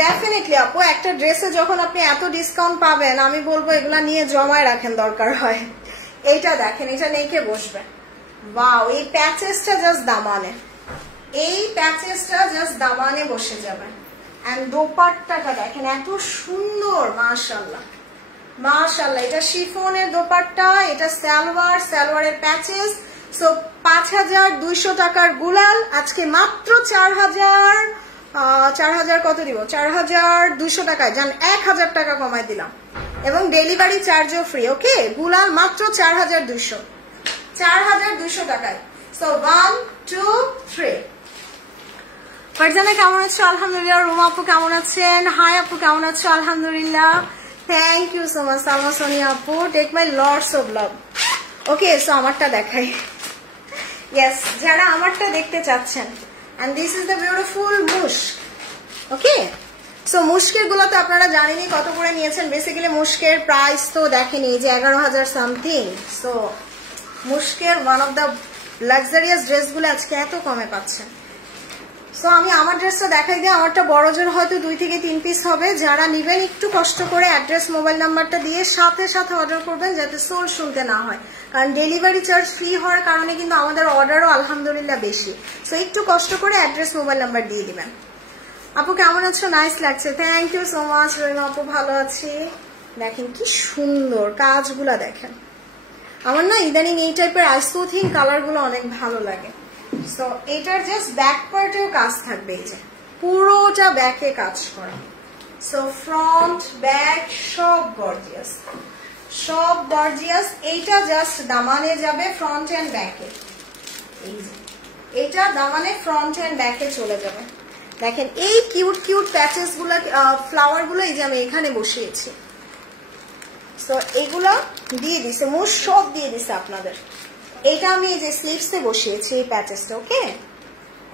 ডেফিনেটলি আপু একটা ড্রেসে যখন আপনি এত ডিসকাউন্ট পাবেন, আমি বলবো এগুলা নিয়ে জমায় রাখেন দরকার হয়। এইটা দেখেন, এটা নেকে বসবে। ওয়াও, এই প্যাচেসটা জাস্ট দামানে, এই প্যাচেসটা জাস্ট দামানে বসে যাবে। এন্ড দোপাট্টাটা দেখেন এত সুন্দর, মাশাআল্লাহ মাশাআল্লাহ। এটা শিফনের দোপাট্টা, এটা সালোয়ার, সালোয়ারের প্যাচেস। সো 5200 টাকার গুলাল আজকে মাত্র 4000 কত দিব, 4200 টাকায়। জান 1000 টাকা কমাই দিলাম এবং ডেলিভারি চার্জও ফ্রি। ওকে, গুলাল মাত্র 4200 টাকায়। সো 1 2 3। ফারজানা কেমন আছো? আলহামদুলিল্লাহ। রুমা আপু কেমন আছেন? হাই আপু কেমন আছো? আলহামদুলিল্লাহ, thank you so much. Salma Sonia আপু, take my lots of love. Okay, so আমারটা দেখাই। ইয়েস, যারা আমারটা দেখতে চাচ্ছেন, and this is the beautiful মুশ। ওকে, সো মুশকের গুলো তো আপনারা জানেনই কত করে নিয়েছেন। বেসিক্যালি মুশকের প্রাইস তো দেখেনি, যে 11,000 সামথিং। সো মুশকের one of the luxurious dress গুলো আজকে এত কমে পাচ্ছেন। সো আমি আমার ড্রেসটা দেখাই দিই। আমারটা বড় জোর হয়তো 2 থেকে 3 পিস হবে। যারা নিবেন একটু কষ্ট করে অ্যাড্রেস, মোবাইল নাম্বারটা দিয়ে সাথে সাথে অর্ডার করবেন, যাতে সোল শুনতে না হয়। কারণ ডেলিভারি চার্জ ফ্রি হওয়ার কারণে কিন্তু আমাদের অর্ডারও আলহামদুলিল্লাহ বেশি। সো একটু কষ্ট করে অ্যাড্রেস, মোবাইল নাম্বার দিয়ে দিবেন। আপু কেমন আছো? নাইস লাগছে, thank you so much. Rahima আপু ভালো আছি। দেখেন কি সুন্দর কাজগুলা, দেখেন। আমার না ইদানিং এই টাইপের আইসোথিং কালার গুলো অনেক ভালো লাগে। সো এটার জাস্ট ব্যাক পার্টেও কাজ থাকবে, এই যে পুরোটা ব্যাকে কাজ করা। সো ফ্রন্ট ব্যাক সব গর্জিয়াস, সব গর্জিয়াস। এইটা জাস্ট দামানে যাবে ফ্রন্ট এন্ড ব্যাকে, এই যে এটা দামানে ফ্রন্ট এন্ড ব্যাকে চলে যাবে। দেখেন এই কিউট কিউট প্যাচেস গুলা, ফ্লাওয়ার গুলো এই যে আমি এখানে বসিয়েছি। সো এগুলা দিয়ে দিছে, মোট সব দিয়ে দিছে আপনাদের। এটা আমি এই যে স্লিভসে বসিয়েছি এই প্যাচেসটা। ওকে,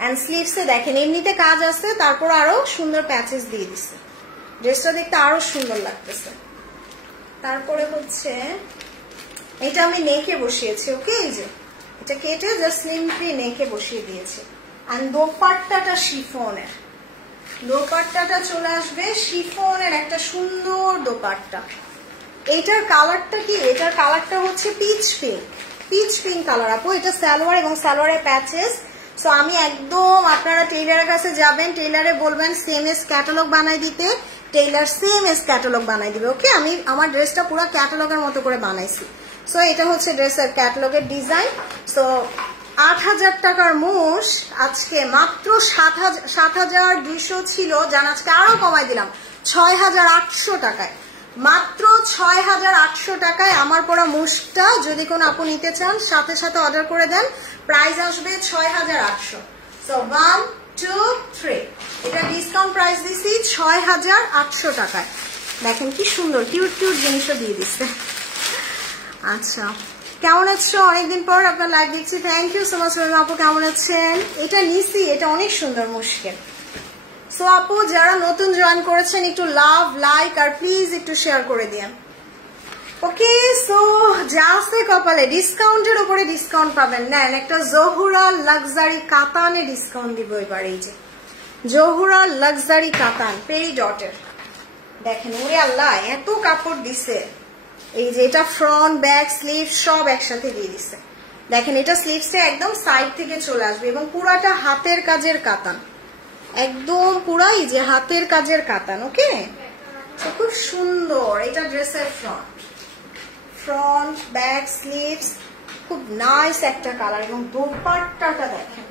এন্ড স্লিভসে দেখেন এমনিতে কাজ আছে, তারপর আরো সুন্দর প্যাচেস দিয়ে দিছে, ড্রেসটা দেখতে আরো সুন্দর লাগতেছে। তারপরে হচ্ছে এটা আমি নেকে বসিয়েছি। ওকে, এই যে এটা কেটে জাস্ট সিম্পলি নেকে বসিয়ে দিয়েছি। এন্ড দোপাট্টাটা শিফনের, দোপাট্টাটা চলে আসবে শিফনের একটা সুন্দর দোপাট্টা। এটার কালারটা কি? এটার কালারটা হচ্ছে pitch pink, pitch pink colour আপু। এটা সালোয়ার এবং সালোয়ারের প্যাচেস। সো আমি একদম, আপনারা টেইলারের কাছে যাবেন, টেইলারে বলবেন সেম এস ক্যাটালগ বানাই দিতে, টেইলার সেম এস ক্যাটালগ বানাই দিবে। ওকে, আমি আমার ড্রেসটা পুরো ক্যাটালগের মতো করে বানাইছি। সো এটা হচ্ছে ড্রেসের ক্যাটালগের ডিজাইন। সো 8,000 টাকার মুশ আজকে মাত্র 7,200 ছিল, জান আজকে আরো কমাই দিলাম 6,800 টাকায়। মাত্র 6,800 টাকায় আমার পরা মুশটা যদি কোনো আপু নিতে চান, সাথে সাথে অর্ডার করে দেন, প্রাইস আসবে 6,800। সো 1 2 3, এটা ডিসকাউন্ট প্রাইস দিছি 6,800 টাকায়। দেখেন কি সুন্দর কিউট কিউট জিনিসও দিয়ে দিচ্ছে। আচ্ছা, কেমন আছো? অনেকদিন পর আপনার লাইভ দেখছি, থ্যাংক ইউ সো মাচ। আপু কেমন আছেন? এটা নিছি, এটা অনেক সুন্দর মুশকিল। সো আপু যারা নতুন জয়েন করেছেন একটু লাভ, লাইক আর প্লিজ একটু শেয়ার করে দিন। ওকে, সো যা আছে কপালে, ডিসকাউন্টের উপরে ডিসকাউন্ট পাবেন। নেন একটা জহুরা লাক্সারি কাতানে ডিসকাউন্ট দিব এবার। এই যে জহুরা লাক্সারি কাতান পেরি ডটের, দেখেন ওরে আল্লাহ এত কাপড় দিছে। এই যে এটা ফ্রন্ট ব্যাক স্লিভ সব একসাথে দিয়ে দিছে। দেখেন এটা স্লিভসে একদম সাইড থেকে চলে আসবে এবং পুরাটা হাতের কাজের কাতান, একদম পুরাই যে হাতের কাজের কাতান। ওকে, খুব সুন্দর। এটা ড্রেসের ফ্রন্ট, ফ্রন্ট ব্যাক স্লিভস খুব নাইস একটা কালার। এবং দোপাট্টাটা দেখেন,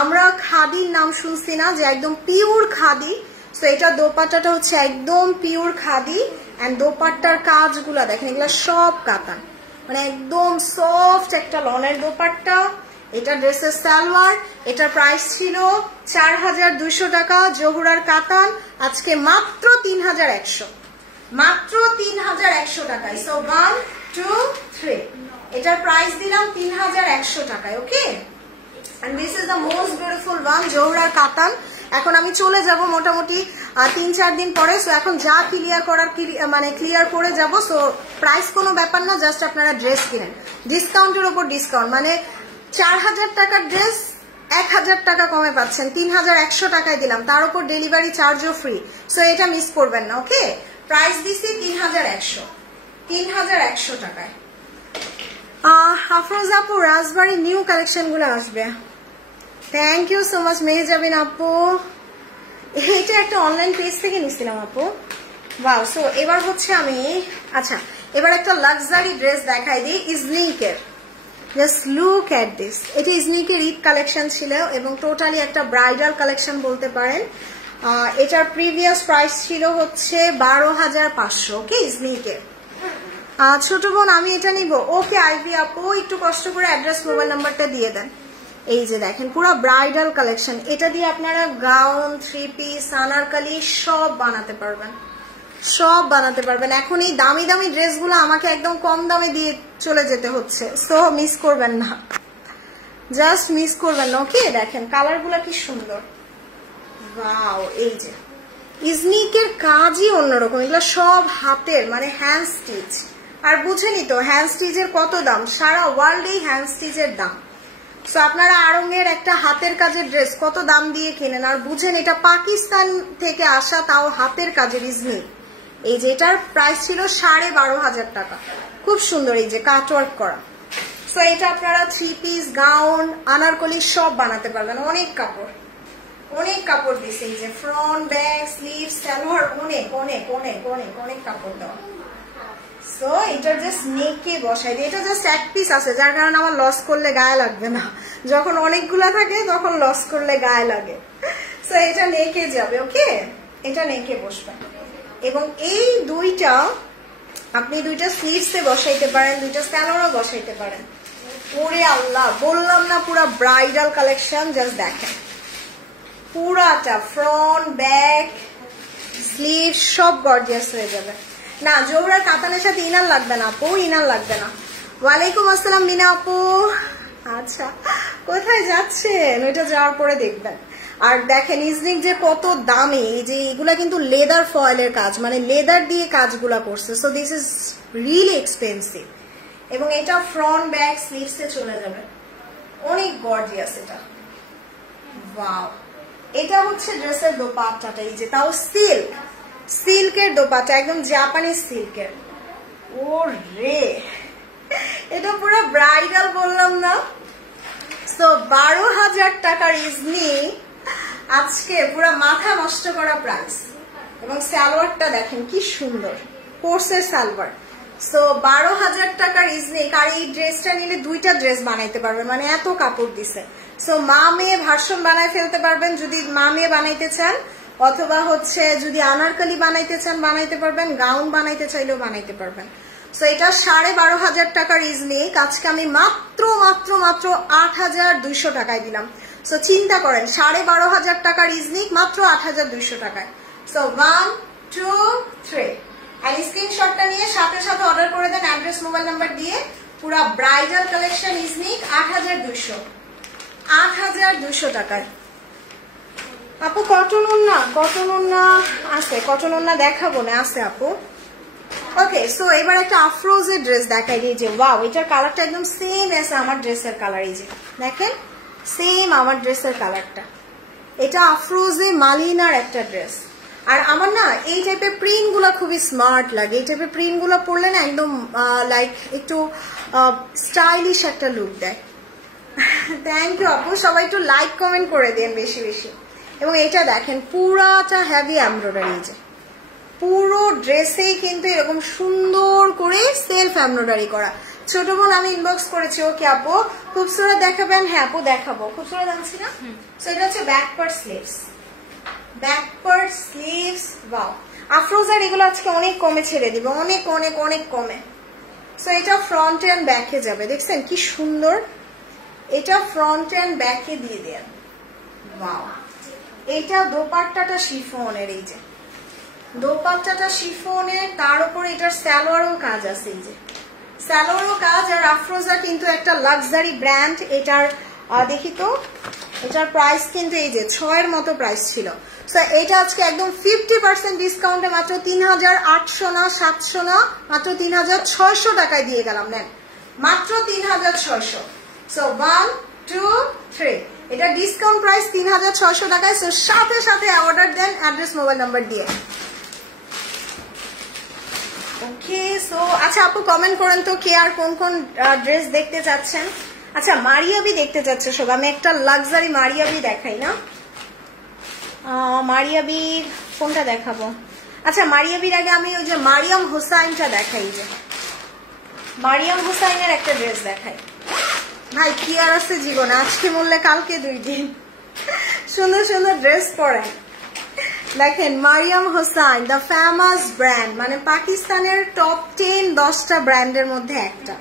আমরা খাদির নাম শুনছি না, যে একদম পিওর খাদি। সো এটা দোপাট্টাটা হচ্ছে একদম পিওর খাদি। এন্ড দোপাট্টার কাজগুলা দেখেন, এগুলা সব কাতান, মানে একদম সফট একটা লনের দোপাট্টা। এটা ড্রেসের সালোয়ার। এটার প্রাইস ছিল 4,200 টাকা, জহুরার কাতান আজকে মাত্র 3,100, মাত্র 3,100 টাকায়। সো 1 2 3, এটার প্রাইস দিলাম 3,100 টাকায়। ওকে, and this is the most beautiful one, জহুরার কাতান। এখন আমি চলে যাব মোটামুটি 3-4 দিন পরে। সো এখন যা ক্লিয়ার করার মানে ক্লিয়ার করে যাব। সো প্রাইস কোনো ব্যাপার না, জাস্ট আপনারা ড্রেস কিনেন, ডিসকাউন্টের উপর ডিসকাউন্ট, মানে 4000 টাকার ড্রেস 1000 টাকা কমে পাচ্ছেন, 3100 টাকায় দিলাম, তার উপর ডেলিভারি চার্জও ফ্রি। সো এটা মিস করবেন না। ওকে, প্রাইস দিছি 3100 টাকায়। আফরোজ আপু রাজবাড়ি নিউ কালেকশন গুলো আসবে। Thank you so much Mehjabin আপু। এটা একটা অনলাইন পেজ থেকে নিছিলাম আপু। ওয়াও। সো এবার হচ্ছে আমি এবার একটা লাক্সারি ড্রেস দেখাই দিই ইজনিকের। Just look at this. এটা ইজনিকের ঈদ কালেকশন ছিল এবং টোটালি একটা ব্রাইডাল কালেকশন বলতে পারেন। এটার প্রিভিয়াস প্রাইস ছিল হচ্ছে 12,500। ওকে, ইজনিকের। ছোট বোন আমি এটা নিব। ওকে আইভি আপু, একটু কষ্ট করে অ্যাড্রেস মোবাইল নাম্বারটা দিয়ে দেন। এই যে দেখেন পুরো ব্রাইডাল কালেকশন, এটা দিয়ে আপনারা গাউন, 3 পিস, আনারকলি সব বানাতে পারবেন, সব বানাতে পারবেন। এখন এই দামি দামি ড্রেসগুলো আমাকে একদম কম দামে দিয়ে চলে যেতে হচ্ছে। সো মিস করবেন না, জাস্ট মিস করবেন না। ওকে, দেখেন কালারগুলো কি সুন্দর। ওয়াও। এই যে ইজনিকের কাজই অন্যরকম, এগুলো সব হাতের মানে হ্যান্ড স্টিচ। আর বুঝেনি তো হ্যান্ড স্টিচের কত দাম, সারা ওয়ার্ল্ডেই হ্যান্ড স্টিচের দাম। সো আপনারা আড়ঙের একটা হাতের কাজের ড্রেস কত দাম দিয়ে কেনেন, আর বুঝেন এটা পাকিস্তান থেকে আসা, তাও হাতের কাজের ইজনিক। এই যে এটার প্রাইস ছিল 12,500 টাকা। খুব সুন্দর এই যে কাটওয়ার্ক করা। সো এটা আপনারা 3 পিস, গাউন, আনারকলি সব বানাতে পারবেন। অনেক কাপড়, অনেক কাপড় দিছে। এই যে ফ্রন্ট, ব্যাক, স্লিভ, সালোয়ার, অনেক অনেক অনেক অনেক অনেক কাপড় দেওয়া। সো এটা জাস্ট নেকে বসাই দিই। এটা জাস্ট এক পিস আছে, যার কারণে আমার লস করলে গায়ে লাগবে না। যখন অনেকগুলা থাকে তখন লস করলে গায়ে লাগে। সো এটা নেকে যাবে। ওকে, এটা নেকে বসবে। এবং এই দুইটা আপনি দুইটা স্লিভসে বসাইতে পারেন, দুইটা সালোয়ারও বসাইতে পারেন। ওরে আল্লাহ, বললাম না পুরা ব্রাইডাল কালেকশন। জাস্ট দেখেন পুরাটা ফ্রন্ট, ব্যাক, স্লিভ সব গর্জিয়াস হয়ে যাবে। না, জোহরার কাতানের সাথে ইনার লাগবে না আপু, ইনার লাগবে না। ওয়ালাইকুম আসসালাম মিনা আপু। আচ্ছা, কোথায় যাচ্ছেন ওইটা যাওয়ার পরে দেখবেন। আর দেখেন ইজনিক যে কত দামি, এই যে এগুলা কিন্তু লেদার ফয়েলের কাজ, মানে লেদার দিয়ে কাজগুলা করছে। So this is really expensive. এবং এটা ফ্রন্ট, ব্যাক, স্লিভসে চলে যাবে, অনেক গর্জিয়াস এটা। ওয়াও। এটা হচ্ছে ড্রেসের দোপাট্টাটা, এই যে তাও সিল্ক, সিল্কের দোপাট্টা, একদম জাপানি সিল্কের। ও রে, এটা পুরো ব্রাইডাল বললাম না। সো 12,000 টাকার ইজনি আজকে পুরো মাথা নষ্ট করা প্রাইস। এবং সালোয়ারটা দেখেন কি সুন্দর, কোর্সের সালোয়ার। সো 12,000 টাকার ইজনিক। আর এই ড্রেসটা নিলে দুইটা ড্রেস বানাইতে পারবেন, মানে এত কাপড় দিছে। সো মা মেয়ে ভার্সন বানায় ফেলতে পারবেন যদি মা মেয়ে বানাইতে চান, অথবা হচ্ছে যদি আনারকলি বানাইতে চান বানাইতে পারবেন, গাউন বানাইতে চাইলেও বানাইতে পারবেন। সো এটা 12,500 টাকার ইজনিক আজকে আমি মাত্র মাত্র মাত্র 8,200 টাকায় দিলাম। সো চিন্তা করেন 12,500 টাকার ইজনিক মাত্র 8,200 টাকায়। সো 1 2 3 আর স্ক্রিনশটটা নিয়ে সাথে সাথে অর্ডার করে দেন অ্যাড্রেস মোবাইল নাম্বার দিয়ে। পুরা ব্রাইডাল কালেকশন ইজনিক 8,200 টাকায়। আপু কটন ওড়না, কটন ওড়না আছে, কটন ওড়না দেখাবো না, আছে আপু। ওকে, সো এবার একটা আফরোজের ড্রেস দেখাই দিই। যে ওয়াও, এটার কালারটা একদম সেম আছে আমার ড্রেসের কালার। এই যে দেখেন সেম আমার ড্রেসের কালারটা। এটা আফরোজে মালিনার একটা ড্রেস। আর আমার না এই টাইপের প্রিন্ট গুলা খুবই স্মার্ট লাগে। এই টাইপের প্রিন্ট গুলা পরলে না একদম লাইক একটু স্টাইলিশ একটা লুক দেয়। থ্যাংক ইউ আপু, সবাই একটু লাইক কমেন্ট করে দেন বেশি বেশি। এবং এটা দেখেন পুরাটা হেভি এমব্রয়ডারি, যে পুরো ড্রেসেই কিন্তু এরকম সুন্দর করে সেলফ এমব্রয়ডারি করা। ছোট বোন আমি ইনবক্স করেছি, ওকে আপু খুবসুরত দেখাবেন? হ্যাঁ আপু দেখাবো, খুবসুরত আনছি না। সো এটা হচ্ছে back part sleeves, back part sleeves. Wow, আফরোজার এগুলো আজকে অনেক কমে ছেড়ে দিব, অনেক অনেক অনেক কমে। সো এটা ফ্রন্ট এন্ড ব্যাকে যাবে, দেখছেন কি সুন্দর। এটা ফ্রন্ট এন্ড ব্যাকে দিয়ে দেন। ওয়াও, এটা দোপাট্টাটা শিফনের, এই যে দোপাট্টাটা শিফনের, তার উপর এটার সালোয়ারও কাজ আছে। এই যে সালোয়ারও কাজ। আর আফরোজা কিন্তু একটা লাক্সারি ব্র্যান্ড। এটার দেখি তো এটার প্রাইস কিন্তু এই যে 6 এর মতো প্রাইস ছিল। সো এটা আজকে একদম 50% ডিসকাউন্টে মাত্র 3800 না 700 না মাত্র 3600 টাকায় দিয়ে গেলাম। নেন মাত্র 3600। সো 1 2 3 এটা ডিসকাউন্ট প্রাইস 3600 টাকায়। সো সাথে সাথে অর্ডার দেন অ্যাড্রেস মোবাইল নাম্বার দিয়ে। ওকে সো আচ্ছা আপু কমেন্ট করেন তো কে আর কোন কোন ড্রেস দেখতে চাচ্ছেন। আচ্ছা মারিয়াবি দেখতে চাচ্ছে সব, আমি একটা লাক্সারি মারিয়াবি দেখাই না। মারিয়াবির কোনটা দেখাবো? আচ্ছা মারিয়াবির আগে আমি ওই যে মারিয়াম হোসাইনটা দেখাই, যে মারিয়াম হোসাইনের একটা ড্রেস দেখাই। ভাই কি আর আছে জীবনে, আজকে মরলে কালকে 2 দিন। সুন্দর সুন্দর ড্রেস পরেন। দেখেন Maryam Hussain the famous brand, মানে পাকিস্তানের টপ 10-10টা ব্র্যান্ডের মধ্যে একটা,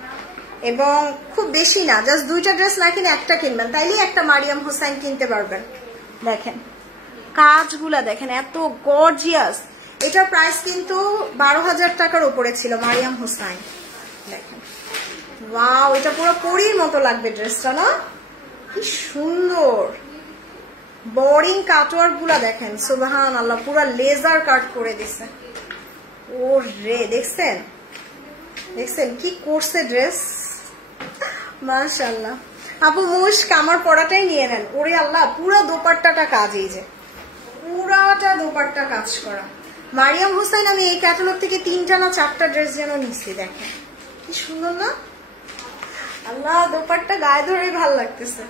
এবং খুব বেশি না, জাস্ট 2টা ড্রেস না কিনে একটা কিনবেন, তাইলেই একটা মারিয়াম হোসাইন কিনতে পারবেন। দেখেন কাজগুলা দেখেন এত গর্জিয়াস। এটার প্রাইস কিন্তু 12,000 টাকার উপরে ছিল মারিয়াম হোসাইন। দেখেন ওয়াও, এটা পুরো পরীর মতো লাগবে ড্রেসটা, না কি সুন্দর। বোরিং কাটওয়ার্ক গুলা দেখেন, সুবহানাল্লাহ, পুরো লেজার কাট করে দিছে। ও রে দেখছেন দেখছেন কি করছে ড্রেস, মাশাআল্লাহ। আপু মুশক আমার পড়াটাই নিয়ে নেন। ওরে আল্লাহ, পুরো দোপাট্টাটা কাজ, এই যে পুরাটা দোপাট্টা কাজ করা। মারিয়াম হোসাইন আমি এই ক্যাটালগ থেকে 3টা না 4টা ড্রেস যেন নিচ্ছি। দেখেন কি সুন্দর না, আল্লাহ দোপাট্টা গায়ে ধরে ভালো লাগতেছে।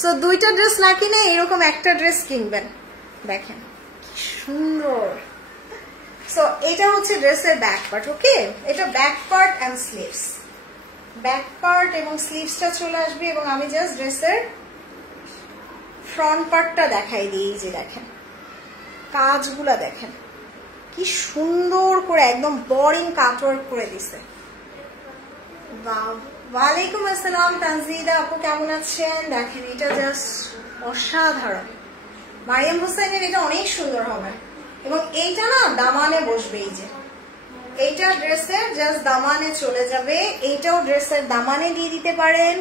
সো 2টা ড্রেস না কিনে এরকম একটা ড্রেস কিনবেন। দেখেন কি সুন্দর। সো এটা হচ্ছে ড্রেসের ব্যাক পার্ট। ওকে, এটা back part and sleeves, back part এবং স্লিভসটা চলে আসবে, এবং আমি জাস্ট ড্রেসের ফ্রন্ট পার্টটা দেখাই দিই। এই যে দেখেন কাজগুলা দেখেন কি সুন্দর করে একদম বোরিং কাটওয়ার্ক করে দিছে। ওয়ালাইকুম আসসালাম তানজিদা আপু, কেমন আছেন? দেখেন এটা জাস্ট অসাধারণ। মারিয়াম হোসাইনের এটা অনেক সুন্দর হবে, এবং এইটা না দামানে বসবে। এই যে এইটা ড্রেসের জাস্ট দামানে চলে যাবে, এইটাও ড্রেসের দামানে দিয়ে দিতে পারেন।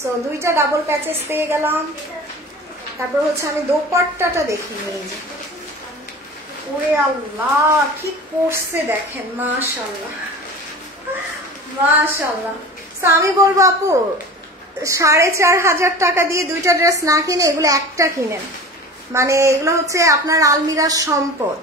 সো 2টা ডাবল প্যাচেস পেয়ে গেলাম। তারপর হচ্ছে আমি দোপাট্টাটা দেখি। এই যে ওরে আল্লাহ কি করছে দেখেন, মাশাআল্লাহ মাশাআল্লাহ। তো আমি বলবো আপু 4,500 টাকা দিয়ে 2টা ড্রেস না কিনে এগুলো একটা কিনেন, মানে এগুলো হচ্ছে আপনার আলমিরার সম্পদ।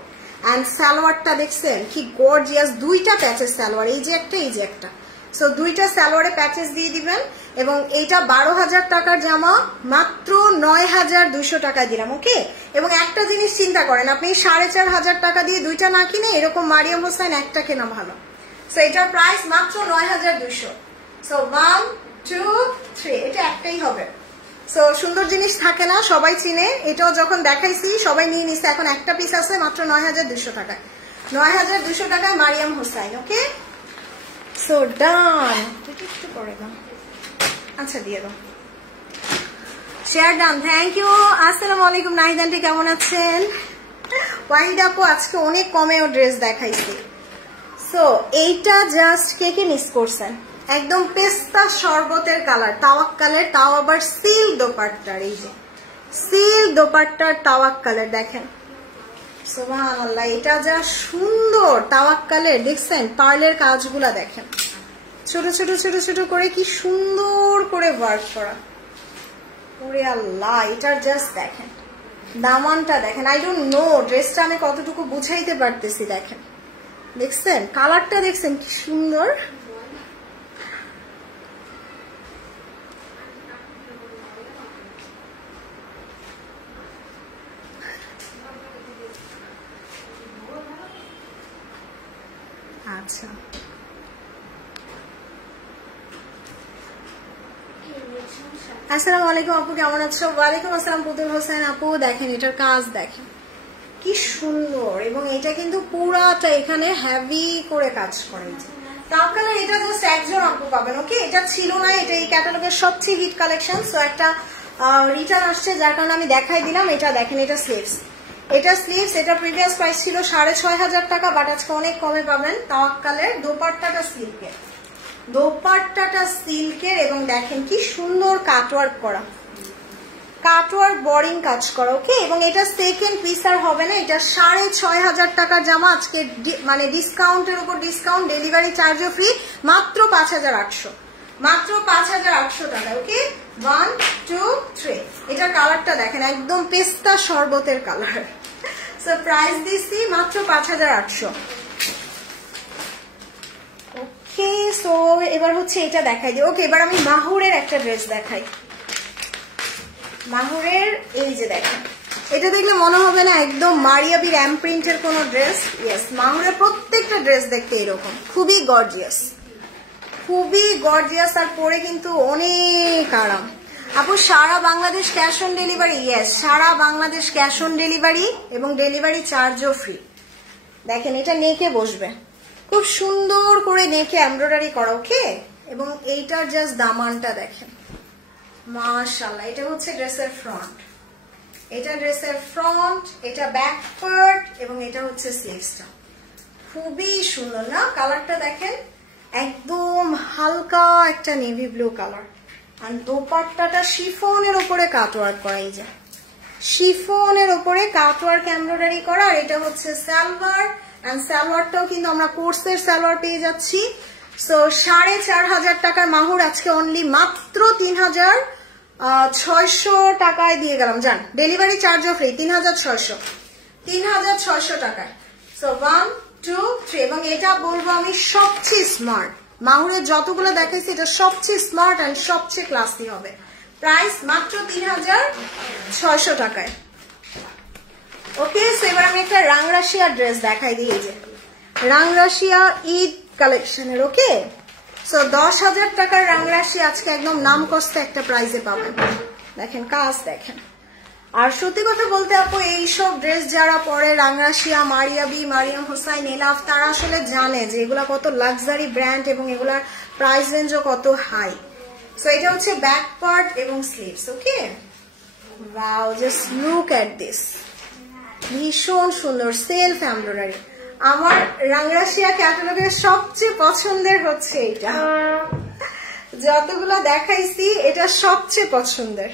এন্ড সালোয়ারটা দেখছেন কি গর্জিয়াস, 2টা প্যাচেস সালোয়ার, এই যে একটা এই যে একটা। সো 2টা সালোয়ারে প্যাচেস দিয়ে দিবেন, এবং এইটা 12,000 টাকার জামা মাত্র 9,200 টাকা দিলাম। ওকে, এবং একটা জিনিস চিন্তা করেন, আপনি 4,500 টাকা দিয়ে 2টা না কিনে এরকম মারিয়াম হোসাইন একটা কেনা ভালো। সো এটার প্রাইস মাত্র 9,200। সো 1 2 3 এটা একটাই হবে। সো সুন্দর জিনিস থাকে না, সবাই চিনে। এটাও যখন দেখাইছি সবাই নিয়ে নিচ্ছে, এখন একটা পিস আছে মাত্র 9,200 টাকায়। 9,200 টাকায় মারিয়াম হোসাইন। ওকে সো ডান, একটু করে দাও, আচ্ছা দিয়ে দাও, শেয়ার ডান, থ্যাংক ইউ। আসসালামু আলাইকুম নাহিদ আন্টি, কেমন আছেন? ওয়াহিদ আপু আজকে অনেক কমেও ড্রেস দেখাইছি। সো এইটা জাস্ট কে কে মিস করছেন, একদম পেস্তা শরবতের কালার, তাওয়াক্কালের, তাও আবার সিল্ক দোপাট্টার। এই যে সিল্ক দোপাট্টার তাওয়াক্কালের দেখেন, সুবহানাল্লাহ, এটা যা সুন্দর তাওয়াক্কালের। দেখছেন পার্লের কাজগুলা দেখেন, ছোট ছোট ছোট ছোট করে কি সুন্দর করে ওয়ার্ক করা। ওরে আল্লাহ, এটার জাস্ট দেখেন দামানটা দেখেন। আই ডোন্ট নো ড্রেসটা আমি কতটুকু বুঝাইতে পারতেছি। দেখেন দেখছেন কালারটা, দেখছেন কি সুন্দর। আচ্ছা আসসালামু আলাইকুম আপু, কেমন আছো? ওয়ালাইকুম আসসালাম পুতুল হোসেন আপু। দেখেন এটার কাজ দেখেন কি সুন্দর, এবং এটা কিন্তু পুরাটা এখানে হেভি করে কাজ করে। তাওয়াক্কালের এটা জাস্ট একজন আপু পাবেন। ওকে, এটা ছিল না, এটা এই ক্যাটালগের সবচেয়ে হিট কালেকশন। সো একটা রিটার্ন আসছে যার কারণে আমি দেখাই দিলাম। এটা দেখেন, এটা স্লিভস, এটা স্লিভস, এটা প্রিভিয়াস প্রাইস ছিল 6,500 টাকা, বাট আজকে অনেক কমে পাবেন। তাওয়াক্কালের দোপাট্টাটা সিল্কের, দোপাট্টাটা সিল্কের, এবং দেখেন কি সুন্দর কাটওয়ার্ক করা। কাটওয়ার্ক বোরিং কাজ করা, ওকে। এবং এটা সেকেন্ড পিস আর হবে না, এটা 6,500 টাকার জামা আজকে, মানে ডিসকাউন্টের উপর ডিসকাউন্ট, ডেলিভারি চার্জও ফ্রি, মাত্র 5,800, মাত্র 5,800 টাকা, ওকে। 1 2 3। এটার কালারটা দেখেন, একদম পেস্তা শরবতের কালার। সো প্রাইস দিচ্ছি মাত্র 5,800। ওকে, সো এবার হচ্ছে এটা দেখাই দিই। ওকে, এবার আমি মাহুরের একটা ড্রেস দেখাই। মাহুরের এই যে দেখেন, এটা দেখলে মনে হবে না একদম মারিয়াবির এমপ্রিন্টের কোনো ড্রেস। ইয়েস, মাহুরের প্রত্যেকটা ড্রেস দেখতে এরকম, খুবই গর্জিয়াস, খুবই গর্জিয়াস, আর পরে কিন্তু অনেক আরাম। আপু সারা Bangladesh cash on delivery? Yes, সারা বাংলাদেশ ক্যাশ অন ডেলিভারি এবং ডেলিভারি চার্জও ফ্রি। দেখেন এটা নেকে বসবে, খুব সুন্দর করে নেকে এমব্রয়ডারি করা, ওকে। এবং এইটার জাস্ট দামানটা দেখেন, মাশাআল্লাহ। এটা হচ্ছে ড্রেসের ফ্রন্ট, এটা ড্রেসের ফ্রন্ট, এটা ব্যাক পার্ট, এবং এটা হচ্ছে স্লিভসটা। খুবই সুন্দর না? কালারটা দেখেন, একদম হালকা একটা নেভি ব্লু কালার। আর দোপাট্টাটা শিফনের উপরে কাটওয়ার্ক করা, এই যে শিফনের উপরে কাটওয়ার্ক এমব্রয়ডারি করা। আর এটা হচ্ছে সালোয়ার, এন্ড সালোয়ারটাও কিন্তু আমরা কোর্সের সালোয়ার পেয়ে যাচ্ছি। সো 4,500 টাকার মাহুর আজকে অনলি মাত্র 3,600 টাকায় দিয়ে গেলাম। জান, ডেলিভারি চার্জও ফ্রি, 3,600 টাকায়। সো 1 2 3। এবং এটা বলবো আমি সবচেয়ে স্মার্ট, মাহুরের যতগুলো দেখাইছি এটা সবচেয়ে স্মার্ট এন্ড সবচেয়ে ক্লাসি হবে। প্রাইস মাত্র 3,600 টাকায়। ওকে, সো এবার আমি একটা রাংরাশিয়া ড্রেস দেখাই দিই। এই যে রাংরাশিয়া ঈদ কালেকশনের, ওকে। সো 10,000 টাকার রাংরাশি আজকে একদম নাম কস্তে একটা প্রাইসে পাবেন। দেখেন কাজ দেখেন। আর সত্যি কথা বলতে আপু, এইসব ড্রেস যারা পরে রাংরাশিয়া, মারিয়াবি, মারিয়াম হোসাইন, এলাফ, তারা আসলে জানে যে এগুলা কত লাক্সারি ব্র্যান্ড এবং এগুলার প্রাইস রেঞ্জও কত হাই। সো এটা হচ্ছে ব্যাক পার্ট এবং sleeves, okay. Wow, just look at this, ভীষণ সুন্দর সেলফ এমব্রয়ডারি। আমার রাংরাশিয়া ক্যাটালগের সবচেয়ে পছন্দের হচ্ছে এটা, যতগুলো দেখাইছি এটা সবচেয়ে পছন্দের।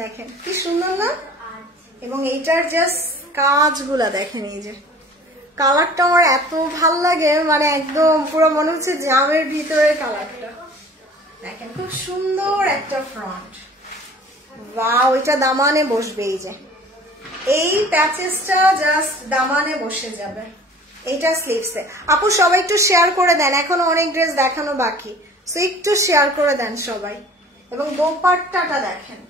দেখেন কি সুন্দর না? এবং এইটার জাস্ট কাজগুলা দেখেন, এই যে কালারটা আমার এত ভাল লাগে, মানে একদম পুরো মনে হচ্ছে জামের ভিতরে কালারটা। দেখেন খুব সুন্দর একটা ফ্রন্ট। ওয়াও, এটা দামানে বসবে, এই যে এই প্যাচেসটা জাস্ট দামানে বসে যাবে। এইটা স্লিভসে। আপু সবাই একটু শেয়ার করে দেন, এখনো অনেক ড্রেস দেখানো বাকি, সো একটু শেয়ার করে দেন সবাই। এবং দোপাট্টাটা দেখেন,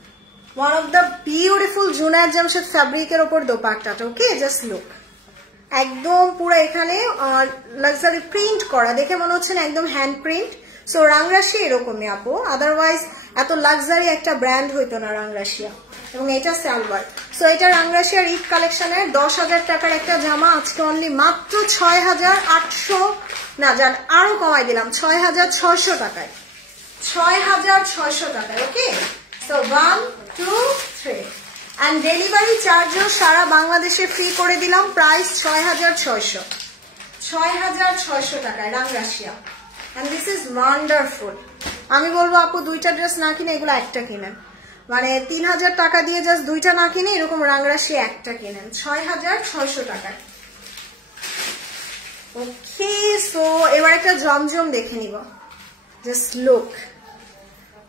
one of the beautiful Junaid Jamshed ফ্যাব্রিকের ওপর দোপাট্টাটা, ওকে। জাস্ট লুক, একদম পুরো এখানে লাক্সারি প্রিন্ট করা, দেখে মনে হচ্ছে না একদম হ্যান্ড প্রিন্ট। সো রাংরাশি এরকমই আপু, আদারওয়াইজ এত লাক্সারি একটা ব্র্যান্ড হইতো না রাংরাশিয়া। এবং এটা সালোয়ার। সো এটা রাংরাশিয়ার ঈদ কালেকশনের 10,000 টাকার একটা জামা আজকে অনলি মাত্র 6,800 না, জান আরো কমাই দিলাম, 6,600 টাকায়, 6,600 টাকায়, ওকে। সো 1 2 3। অ্যান্ড ডেলিভারি চার্জও সারা বাংলাদেশে ফ্রি করে দিলাম। প্রাইস 6,600, 6,600 টাকায় Rangrasiya. And this is wonderful. আমি বলবো আপু দুইটা ড্রেস না কিনে এগুলো একটা কিনেন, মানে 3,000 টাকা দিয়ে জাস্ট দুইটা না কিনে এরকম রাংরাশি একটা কিনেন 6,600 টাকায়। ওকে, সো এবার একটা জমজম দেখে নিব। জাস্ট লুক,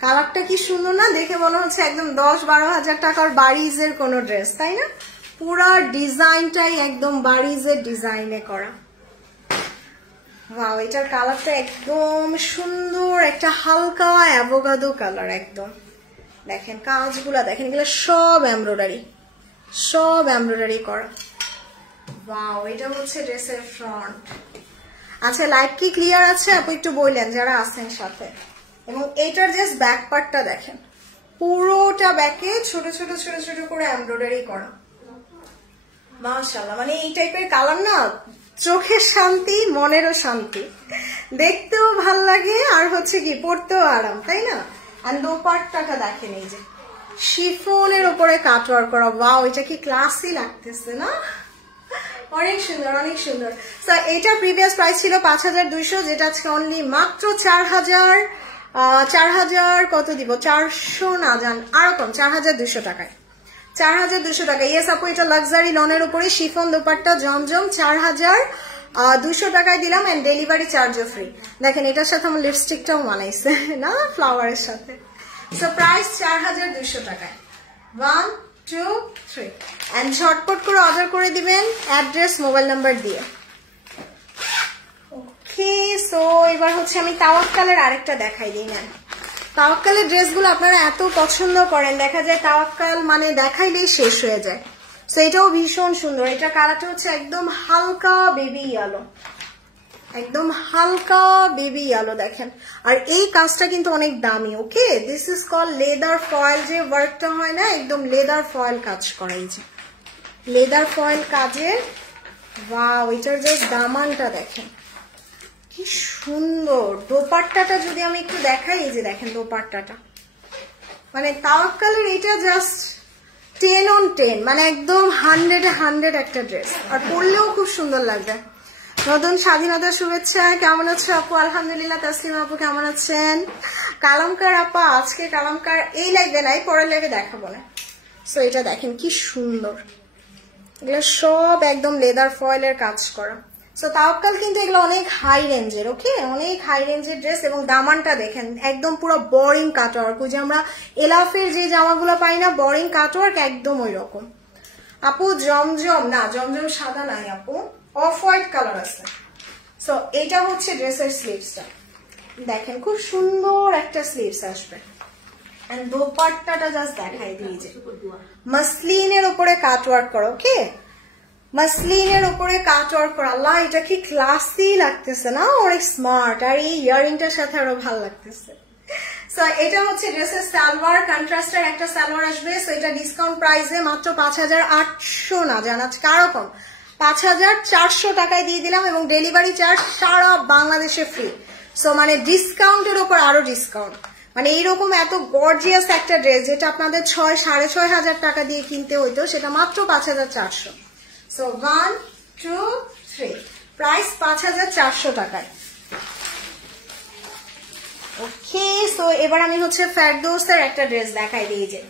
কালারটা কি সুন্দর না? দেখে মনে হচ্ছে একদম 10-12 হাজার টাকার বাড়িজের কোন ড্রেস, তাই না? পুরা ডিজাইনটাই একদম বাড়িজের ডিজাইনে করা। ওয়াও, এটার কালারটা একদম সুন্দর, একটা হালকা অ্যাভোকাডো কালার একদম। দেখেন কাজগুলা দেখেন, এগুলো সব এমব্রয়ডারি, সব এমব্রয়ডারি করা। ওয়াও, এটা হচ্ছে ড্রেসের ফ্রন্ট। আচ্ছা, লাইট কি ক্লিয়ার আছে আপু একটু বললেন যারা আছেন সাথে। এবং এইটার জাস্ট ব্যাক পার্টটা দেখেন, পুরোটা ব্যাকে ছোট ছোট ছোট ছোট করে এমব্রয়ডারি করা। মাশাআল্লাহ, মানে এই টাইপের কালার না চোখের শান্তি, মনেরও শান্তি, দেখতেও ভাল লাগে আর হচ্ছে কি পরতেও আরাম, তাই না? আর দোপাট্টাটা দেখেন, এই যে শিফনের উপরে কাটওয়ার্ক করা। ওয়াও, এটা কি ক্লাসি লাগতেছে না? অনেক সুন্দর, অনেক সুন্দর। তো এটা প্রিভিয়াস প্রাইস ছিল 5,200, যেটা আজকে অনলি মাত্র 4,000 4000 কত দিব, 400 না জান, আরো কম, 4200 টাকায়। 4200 টাকা। ইয়েস আপু, এটা লাক্সারি লনের উপরে শিফন দোপাট্টা জমজম, 4200 টাকায় দিলাম এন্ড ডেলিভারি চার্জও ফ্রি। দেখেন এটার সাথে আমার লিপস্টিকটাও মানাইছে না, ফ্লাওয়ারের সাথে। সো প্রাইস 4200 টাকায়। 1 2 3 এন্ড ঝটপট করে অর্ডার করে দিবেন অ্যাড্রেস মোবাইল নাম্বার দিয়ে। ওকে, সো এবার হচ্ছে আমি তাওয়াক্কালের আরেকটা দেখাই দিই না। তাওয়াক্কালের ড্রেসগুলো আপনারা এত পছন্দ করেন, দেখা যায় তাওয়াক্কাল মানে দেখাইলেই শেষ হয়ে যায়। সো এটাও ভীষণ সুন্দর। এটা কালারটা হচ্ছে একদম হালকা বেবি ইয়েলো, একদম হালকা বেবি ইয়েলো দেখেন। আর এই কাজটা কিন্তু অনেক দামি। ওকে, দিস ইজ কল লেদার ফয়েল, যে ওয়ার্কটা হয় না, একদম লেদার ফয়েল কাজ করা। এই যে লেদার ফয়েল কাজের, ওয়াও, এটার জাস্ট দামানটা দেখেন কি সুন্দর। দোপাট্টাটা যদি আমি একটু দেখাই, এই যে দেখেন দোপাট্টাটা, মানে তাওয়াক্কালের এটা জাস্ট 10 on 10, মানে একদম 100 একটা ড্রেস, আর পরলেও খুব সুন্দর লাগবে। নতুন স্বাধীনতার শুভেচ্ছা। কেমন আছো আপু? আলহামদুলিল্লাহ। তাসলিমা আপু কেমন আছেন? কালামকার আপা, আজকে কালামকার এই লাইভে নাই, পরের লাইভে দেখাবো না। সো এটা দেখেন কি সুন্দর, এগুলো সব একদম লেদার ফয়েলের কাজ করা। সো তাওয়াক্কাল কিন্তু এগুলো অনেক হাই রেঞ্জের। ওকে, অনেক হাই রেঞ্জের ড্রেস। এবং দামানটা দেখেন একদম পুরো বোরিং কাটওয়ার্ক, ওই যে আমরা এলাফের যে জামাগুলো পাই না, বোরিং কাটওয়ার্ক একদম ওই রকম। আপু জমজম না, জমজম সাদা নাই আপু, অফ হোয়াইট কালার আছে। সো এটা হচ্ছে ড্রেসের স্লিভসটা, দেখেন খুব সুন্দর একটা স্লিভস আসবে। এন্ড দোপাট্টাটা জাস্ট দেখাই দিই, যে মাসলিনের উপরে কাটওয়ার্ক করা। ওকে, মাসলিনের উপরে কাটওয়ার্ক করা। আল্লাহ, এটা কি ক্লাসি লাগতেছে না, অনেক স্মার্ট। আর এই ইয়ারিংটার সাথে আরো ভালো লাগতেছে। সো এটা হচ্ছে ড্রেসের সালোয়ার, কন্ট্রাস্টের একটা সালোয়ার আসবে। সো এটা ডিসকাউন্ট প্রাইসে মাত্র 5800 না জানাচ্ছি, কারো কম 5400 টাকায় দিয়ে দিলাম, এবং ডেলিভারি চার্জ সারা বাংলাদেশে ফ্রি। সো মানে ডিসকাউন্টের উপর আরো ডিসকাউন্ট। মানে এইরকম এত গর্জিয়াস একটা ড্রেস, যেটা আপনাদের 6,500 টাকা দিয়ে কিনতে হইতো, সেটা মাত্র 5400। সো 1 2 3 প্রাইস 5400 টাকায়। ওকে, সো এবার আমি হচ্ছে ফেরদৌসের একটা ড্রেস দেখাই দিই, যে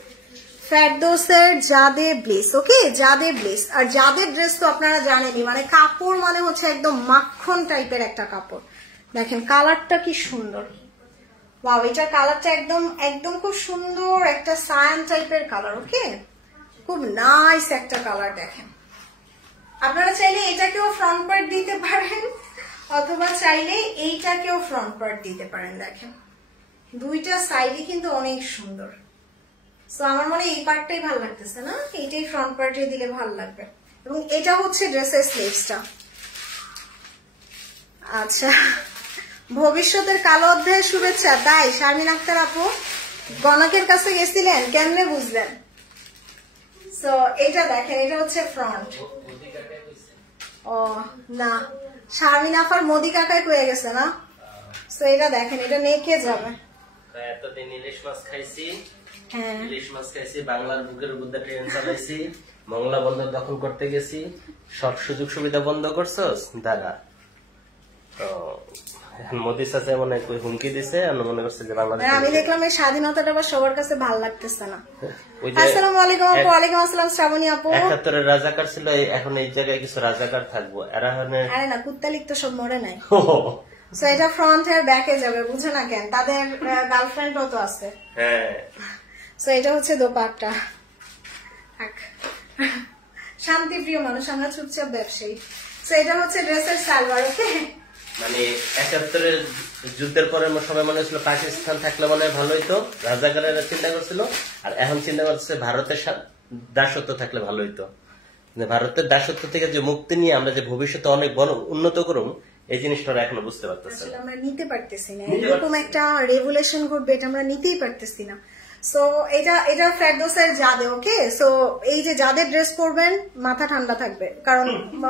ফেরদৌসের জাদে ব্লেস। ওকে, জাদে ব্লেস। আর জাদের ড্রেস তো আপনারা জানেনই, মানে কাপড় মানে হচ্ছে একদম মাখন টাইপের একটা কাপড়। দেখেন কালারটা কি সুন্দর, ওয়াও, এটা কালারটা একদম একদম খুব সুন্দর একটা সায়ান টাইপের কালার। ওকে, খুব নাইস একটা কালার। দেখেন আপনারা চাইলে এটাকেও ফ্রন্ট পার্ট দিতে পারেন, অথবা চাইলে এইটাকেও ফ্রন্ট পার্ট দিতে পারেন। দেখেন দুইটা সাইডই কিন্তু অনেক সুন্দর। সো আমার মনে এই পার্টটাই ভালো লাগতেছে না, এইটাই ফ্রন্ট পার্টে দিলে ভালো লাগবে। এবং এটা হচ্ছে ড্রেসের স্লিভসটা। আচ্ছা, ভবিষ্যতের কালো অধ্যায়ের শুভেচ্ছা। তাই শারমিন আক্তার আপু, গণকের কাছে গেছিলেন, কেমনে বুঝলেন? সো এটা দেখেন, এটা হচ্ছে ফ্রন্ট। ও না, শারমিন আপার মোদি কাকায় কয়ে গেছে না। সো এটা দেখেন, এটা নেকে যাবে। এতদিন ইলিশ মাছ খাইছি, হ্যাঁ ইলিশ মাছ খাইছি, বাংলার বুকের উপর ট্রেন চালাইছি, মংলা বন্দর দখল করতে গেছি, সব সুযোগ সুবিধা বন্ধ করছস দাদা। তো মোদি চাচা মনে হয় হুমকি দিছে, মনে করছে যে বাংলাদেশ। আমি দেখলাম এই স্বাধীনতাটা আবার সবার কাছে ভালো লাগতেছে না। আসসালামু আলাইকুম আপু। ওয়ালাইকুম আসসালাম শ্রাবণী আপু। 71 রাজাকার ছিল, এখন এই জায়গায় কিছু রাজাকার থাকবো। এরা আরে না, কুত্তালিক তো সব মরে নাই। সো এটা ফ্রন্ট এর ব্যাকে যাবে, বুঝে না কেন, তাদের গার্লফ্রেন্ডও তো আছে। হ্যাঁ, সো এটা হচ্ছে দোপাট্টা। শান্তিপ্রিয় মানুষ আমরা, চুপচাপ ব্যবসায়ী। সো এটা হচ্ছে ড্রেসের সালোয়ার। ওকে, মানে 71-এর যুদ্ধের পরে সবাই মনে হচ্ছিল পাকিস্তান থাকলে মনে হয় ভালো হইতো, রাজাকারেরা চিন্তা করছিল। আর এখন চিন্তা করছে ভারতের দাসত্ব থাকলে ভালো হইতো। ভারতের দাসত্ব থেকে যে মুক্তি নিয়ে আমরা যে ভবিষ্যতে অনেক বড় উন্নত করুম, এই জিনিসটা এখনো বুঝতে পারতেছি না, আমরা নিতে পারতেছি না। এরকম একটা রেভলিউশন ঘটবে, এটা আমরা নিতেই পারতেছি না। সো এটা ফেরদৌসের জাদে। ওকে, সো এই যে যাদের ড্রেস পরবেন মাথা ঠান্ডা থাকবে, কারণ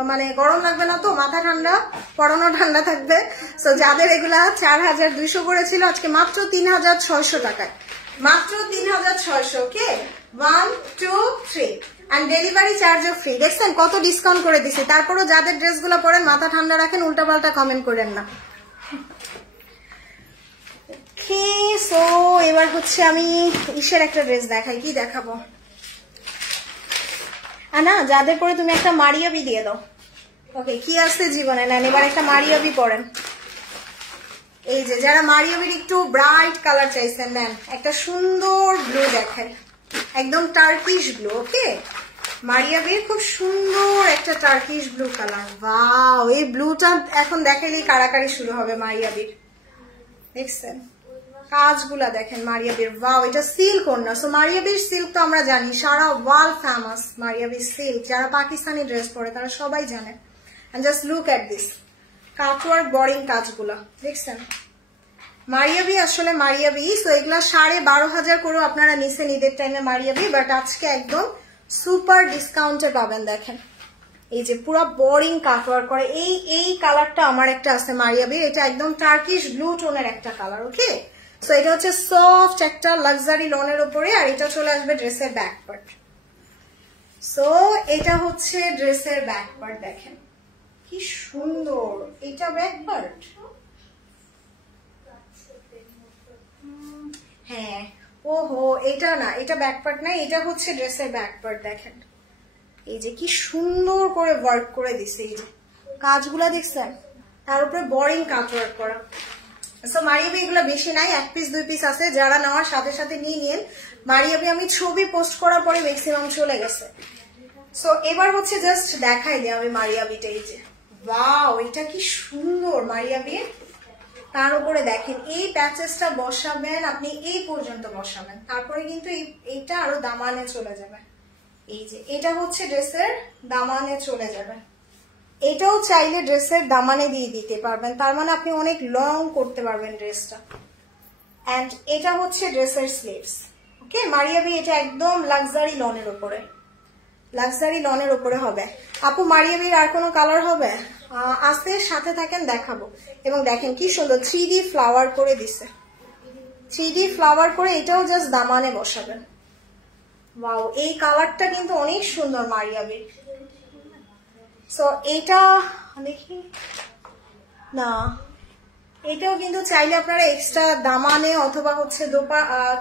মানে গরম লাগবে না তো, মাথা ঠান্ডা, পরানো ঠান্ডা থাকবে। সো যাদের এগুলা 4200 করেছিল, আজকে মাত্র 3600 টাকায়, মাত্র 3600। ওকে, 1 2 3 এন্ড ডেলিভারি চার্জও ফ্রি। দেখছেন কত ডিসকাউন্ট করে দিছি। তারপরও যাদের ড্রেসগুলো পরেন মাথা ঠান্ডা রাখেন, উল্টাপাল্টা কমেন্ট করেন না। ওকে, সো এবার হচ্ছে আমি ইসের একটা ড্রেস দেখাই। কি দেখাবো? না, যাদের পরে তুমি একটা মারিয়াবি দিয়ে দাও। ওকে, কি আছে জীবনে নেন, এবার একটা মারিয়াবি পরেন। এই যে যারা মারিয়াবির একটু ব্রাইট কালার চাইছেন, নেন একটা সুন্দর ব্লু দেখেন, একদম টার্কিশ ব্লু। ওকে, মারিয়াবির খুব সুন্দর একটা টার্কিশ ব্লু কালার। ওয়াও, এই ব্লুটা এখন দেখালেই কারাকারি শুরু হবে মারিয়াবির। দেখছেন কাজগুলা দেখেন মারিয়াবির। ওয়াও, এটা সিল্ক ওড়না। সো মারিয়াবির সিল্ক তো আমরা জানি, সারা ওয়ার্ল্ড ফেমাস মারিয়াবির সিল্ক। যারা পাকিস্তানি ড্রেস পরে তারা সবাই জানে। And just look at this cutwork boring কাজগুলা দেখছেন। মারিয়াবি আসলে মারিয়াবি। সো এগুলা 12,500 করেও আপনারা নিচে ঈদের টাইমে মারিয়াবি, বাট আজকে একদম সুপার ডিসকাউন্টে পাবেন। দেখেন এই যে পুরো বোরিং কাটওয়ার্ক করে। এই কালারটা আমার একটা আছে মারিয়াবি, এটা একদম টার্কিশ ব্লু টোনের একটা কালার। ওকে, সো এটা হচ্ছে সফট একটা লাক্সারি লনের উপরে, আর এটা চলে আসবে ড্রেসের ব্যাক পার্ট। সো এটা হচ্ছে ড্রেসের ব্যাক পার্ট, দেখেন কি সুন্দর এটা ব্যাক পার্ট। হ্যাঁ, ওহো, এটা না, এটা ব্যাক পার্ট না, এটা হচ্ছে ড্রেসের ব্যাক পার্ট। দেখেন এই যে কি সুন্দর করে ওয়ার্ক করে দিছে, এই যে কাজগুলা দেখছেন, তার উপরে বোরিং কাজ ওয়ার্ক করা। সো মারিয়াবি এগুলো বেশি নাই, 1 পিস 2 পিস আছে, যারা নেওয়ার সাথে সাথে নিয়ে নিন। মারিয়াবি আমি ছবি পোস্ট করার পরে ম্যাক্সিমাম চলে গেছে। সো এবার হচ্ছে জাস্ট দেখাই দিই আমি মারিয়াবিটা। এই যে ওয়াও, এটা কি সুন্দর মারিয়াবি। তার উপরে দেখেন এই প্যাচেসটা বসাবেন আপনি, এই পর্যন্ত বসাবেন, তারপরে কিন্তু এইটা আরো দামানে চলে যাবে। এই যে এটা হচ্ছে ড্রেসের দামানে চলে যাবে। এটাও চাইলে ড্রেসের দামানে দিয়ে দিতে পারবেন, তার মানে আপনি অনেক লং করতে পারবেন ড্রেসটা। এন্ড এটা হচ্ছে ড্রেসের স্লিভস। ওকে, মারিয়াবি এটা একদম লাক্সারি লনের উপরে, লাক্সারি লনের উপরে হবে। আপু মারিয়াবির আর কোনো কালার হবে? আছে, সাথে থাকেন দেখাবো। এবং দেখেন কি সুন্দর 3D ফ্লাওয়ার করে দিছে, 3D ফ্লাওয়ার করে, এটাও জাস্ট দামানে বসাবেন। ওয়াও, এই কালারটা কিন্তু অনেক সুন্দর মারিয়াবির। সো এটা দেখি না, এটাও কিন্তু চাইলে আপনারা এক্সট্রা দামানে অথবা হচ্ছে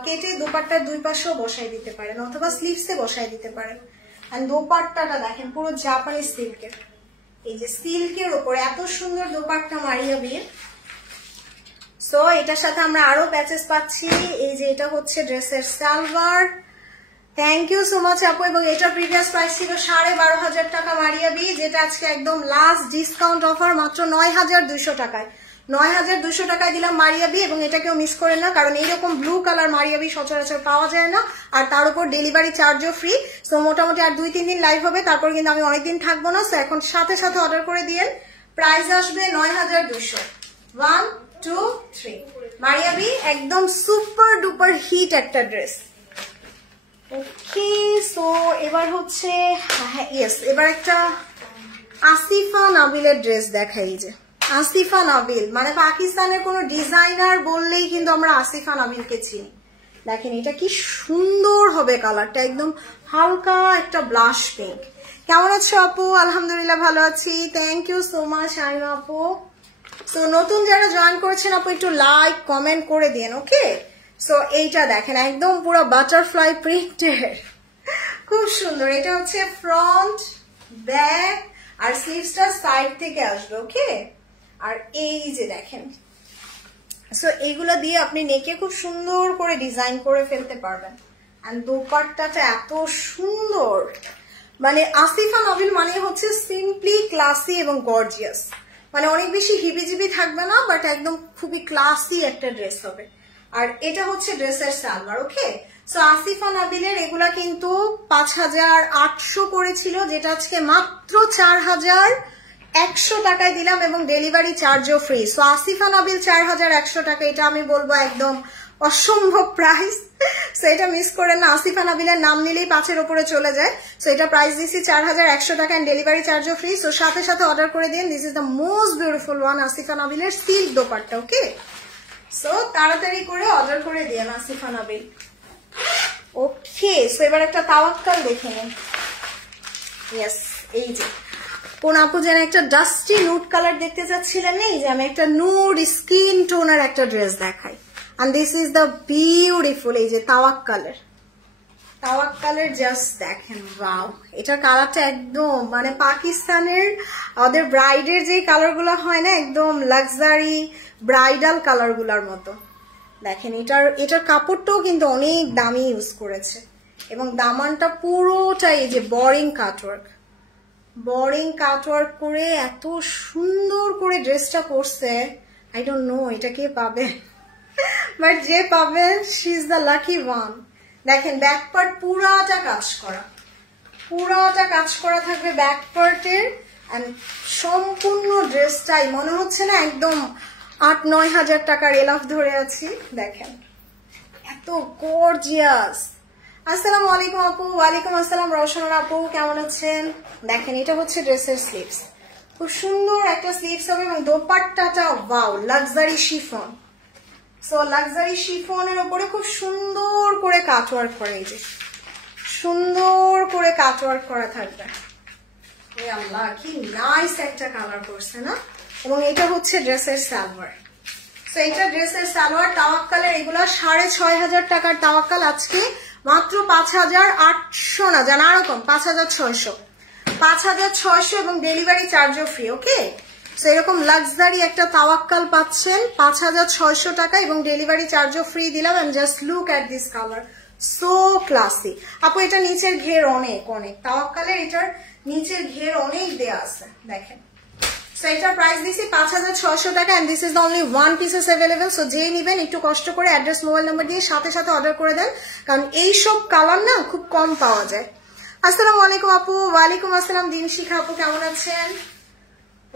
কেটে দোপাট্টার 2 পাশেও বসাই দিতে পারেন, অথবা স্লিভসে বসাই দিতে পারেন। আর দোপাট্টাটা দেখেন পুরো জাপানি সিল্কের, এই যে সিল্কের উপরে এত সুন্দর দোপাট্টা মারিয়াবির। সো এটার সাথে আমরা আরো প্যাচেস পাচ্ছি। এই যে এটা হচ্ছে ড্রেসের salwar. Thank you so much আপু। এবং এটার প্রিভিয়াস প্রাইস ছিল 12,500 টাকা মারিয়াবি, যেটা আজকে একদম লাস্ট ডিসকাউন্ট অফার মাত্র 9,200 টাকায়। 9,200 টাকায় দিলাম মারিয়াবি, এবং এটা কেউ মিস করেন না, কারণ এইরকম ব্লু কালার মারিয়াবি সচরাচর পাওয়া যায় না, আর তার উপর ডেলিভারি চার্জও ফ্রি। সো মোটামুটি আর 2-3 দিন লাইভ হবে, তারপর কিন্তু আমি অনেকদিন থাকবো না। সো এখন সাথে সাথে অর্ডার করে দিয়েন, প্রাইস আসবে 9,200। 1 2 3 মারিয়াবি একদম সুপার ডুপার হিট একটা ড্রেস। ওকে, সো এবার হচ্ছে ইয়েস, এবার একটা আসিফা নাবিলের ড্রেস দেখাই। যে আসিফা নাবিল মানে পাকিস্তানের কোনো ডিজাইনার বললেই কিন্তু আমরা আসিফা নাবিলকে চিনি। দেখেন এটা কি সুন্দর হবে কালারটা, একদম হালকা একটা ব্লাশ পিঙ্ক। কেমন আছো আপু? আলহামদুলিল্লাহ ভালো আছি, থ্যাংক ইউ সো মাচ শাইমা আপু। সো নতুন যারা জয়েন করেছেন আপু একটু লাইক কমেন্ট করে দিন। ওকে, সো এইটা দেখেন একদম পুরো বাটারফ্লাই প্রিন্টের, খুব সুন্দর। এটা হচ্ছে ফ্রন্ট, ব্যাক, আর স্লিভসটা সাইড থেকে আসবে। ওকে, আর এই যে দেখেন, সো এইগুলো দিয়ে আপনি নেকে খুব সুন্দর করে ডিজাইন করে ফেলতে পারবেন। এন্ড দোপাট্টাটা এত সুন্দর, মানে আসিফা নাবিল মানে হচ্ছে সিম্পলি ক্লাসি এবং গর্জিয়াস, মানে অনেক বেশি হিবিজিবি থাকবে না, বাট একদম খুবই ক্লাসি একটা ড্রেস হবে। আর এটা হচ্ছে ড্রেসের সালোয়ার। ওকে, সো আসিফা নাবিলের এগুলা কিন্তু 5,800 করেছিল, যেটা আজকে মাত্র 4,100 টাকায় দিলাম, এবং ডেলিভারি চার্জও ফ্রি। সো আসিফা নাবিল 4,100 টাকা, এটা আমি বলবো একদম অসম্ভব প্রাইস। সো এটা মিস করেন না, আসিফা নাবিলের নাম নিলেই 5-এর উপরে চলে যায়। সো এটা প্রাইস দিচ্ছি 4,100 টাকা, এন্ড ডেলিভারি চার্জও ফ্রি। সো সাথে সাথে অর্ডার করে দিন। This is the most beautiful one, Asifa নাবিলের সিল্ক দোপাট্টা। ওকে, সো তাড়াতাড়ি করে অর্ডার করে দিন আসিফা নাবিল। ওকে, সো এবার একটা তাওয়াক্কাল দেখে নিন। ইয়েস, এই যে কোন আপু যেন একটা ডাস্টি নুড কালার দেখতে চাচ্ছিলেন, এই যে আমি একটা নুড স্কিন টোনের একটা ড্রেস দেখাই। and this is the beautiful এই যে তাওয়াক কালার জাস্ট দেখেন ওয়াও এটার কালারটা একদম মানে পাকিস্তানের ওদের ব্রাইডের যে কালারগুলো হয় না একদম লাক্সারি ব্রাইডাল কালারগুলোর মতো দেখেন এটার কাপড়টাও কিন্তু অনেক দামি ইউজ করেছে এবং দামানটা পুরোটাই এই যে বোরিং কাটওয়ার্ক করে এত সুন্দর করে ড্রেসটা করছে আই ডোন্ট নো এটা কে পাবে বাট যে পাবে she is the lucky one দেখেন ব্যাক পার্ট পুরাটা কাজ করা থাকবে ব্যাক পার্টের এন্ড সম্পূর্ণ ড্রেসটাই মনে হচ্ছে না একদম 8-9 হাজার টাকার এলাফ ধরে আছি দেখেন এত গর্জিয়াস আসসালামু আলাইকুম আপু ওয়ালাইকুম আসসালাম রওশন আপু কেমন আছেন দেখেন এটা হচ্ছে ড্রেসের স্লিভস খুব সুন্দর একটা স্লিভস হবে এবং দোপাট্টাটা wow luxury chiffon so luxury শিফনের উপরে খুব সুন্দর করে কাটওয়ার্ক করা এই যে সুন্দর করে কাটওয়ার্ক করা থাকবে আল্লাহ কি নাইস একটা কালার করছে না এবং এটা হচ্ছে ড্রেসের সালোয়ার সো এটা ড্রেসের সালোয়ার তাওয়াক্কালের এগুলা 6,500 টাকার তাওয়াক্কাল আজকে মাত্র 5,800 না জানা রকম 5,600 এবং ডেলিভারি চার্জও ফ্রি ওকে সো এরকম লাক্সারি একটা তাওয়াক্কাল পাচ্ছেন 5,600 টাকা এবং ডেলিভারি চার্জও ফ্রি দিলাম and just look at this colour so classy আপু এটা নিচের ঘের অনেক তাওয়াক্কালের এটার নিচের ঘের অনেক দেয়া আছে দেখেন সো এটার প্রাইস দিছি 5,600 টাকা and this is the only one pieces available so যেই নেবেন একটু কষ্ট করে অ্যাড্রেস মোবাইল নাম্বার দিয়ে সাথে অর্ডার করে দেন কারণ এই সব কালার না খুব কম পাওয়া যায় আসসালামু আলাইকুম আপু ওয়ালাইকুম আসসালাম দিনশিখা আপু কেমন আছেন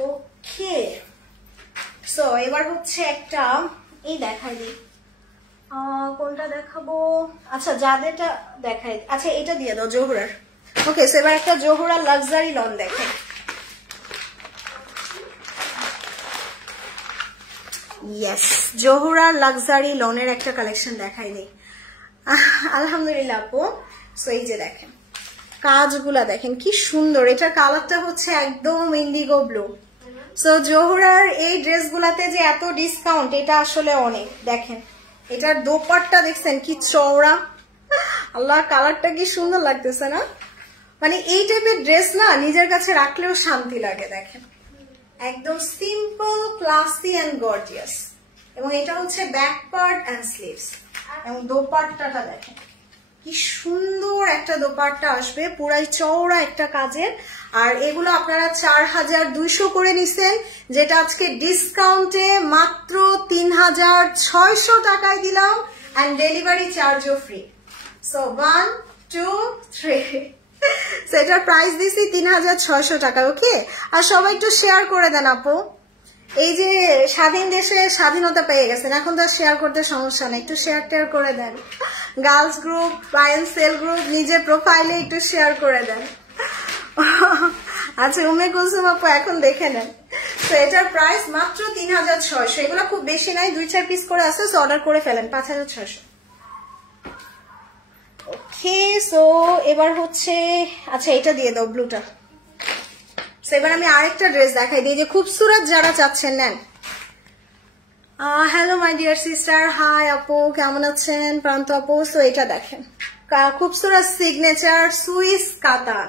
ওকে সো এবার হচ্ছে একটা এই দেখাই দিই কোনটা দেখাবো আচ্ছা যাদেরটা দেখাই আচ্ছা এটা দিয়ে দাও জোহরার ওকে সো এবার একটা জোহরার লাক্সারি লন দেখেন ইয়েস জোহরার লাক্সারি লনের একটা কালেকশন দেখাই দিই আলহামদুলিল্লাহ আপু সো এই যে দেখেন কাজগুলা দেখেন কি সুন্দর এটার কালারটা হচ্ছে একদম ইন্ডিগো ব্লু সো জোহরার এই ড্রেসগুলাতে যে এত ডিসকাউন্ট এটা আসলে অনেক দেখেন এটার দোপাট্টা দেখছেন কি চওড়া আল্লাহ কালারটা কি সুন্দর লাগতেছে না মানে এই টাইপের ড্রেস না নিজের কাছে রাখলেও শান্তি লাগে দেখেন একদম সিম্পল ক্লাসি এন্ড গর্জিয়াস এবং এটা হচ্ছে ব্যাক পার্ট এন্ড স্লিভস এবং দোপাট্টাটা দেখেন কি সুন্দর একটা দোপাট্টা আসবে পুরাই চওড়া একটা কাজের আর এগুলো আপনারা 4,200 করে নিছেন যেটা আজকে ডিসকাউন্টে মাত্র 3,600 টাকায় দিলাম এন্ড ডেলিভারি চার্জও ফ্রি সো 1 2 3 সেটার প্রাইস দিছি 3,600 টাকা ওকে আর সবাই একটু শেয়ার করে দেন আপু এই যে স্বাধীন দেশে স্বাধীনতা পেয়ে গেছেন এখন তো শেয়ার করতে সমস্যা নেই একটু শেয়ার করে দেন গার্লস গ্রুপ বায়ান সেল গ্রুপ নিজের প্রোফাইলে একটু শেয়ার করে দেন আচ্ছা উমে কুলসুম আপু এখন দেখে নেন তো এটার প্রাইস মাত্র 3,600 এগুলো খুব বেশি নাই 2-4 পিস করে আছে সো অর্ডার করে ফেলেন 5,600 ওকে সো এবার হচ্ছে আচ্ছা এটা দিয়ে দাও ব্লুটা সো এবার আমি আরেকটা ড্রেস দেখাই দিই যে খুবসুরত যারা চাচ্ছেন নেন hello my dear sister hi আপু কেমন আছেন প্রান্ত আপু সো এটা দেখেন খুবসুরত সিগনেচার সুইস কাতান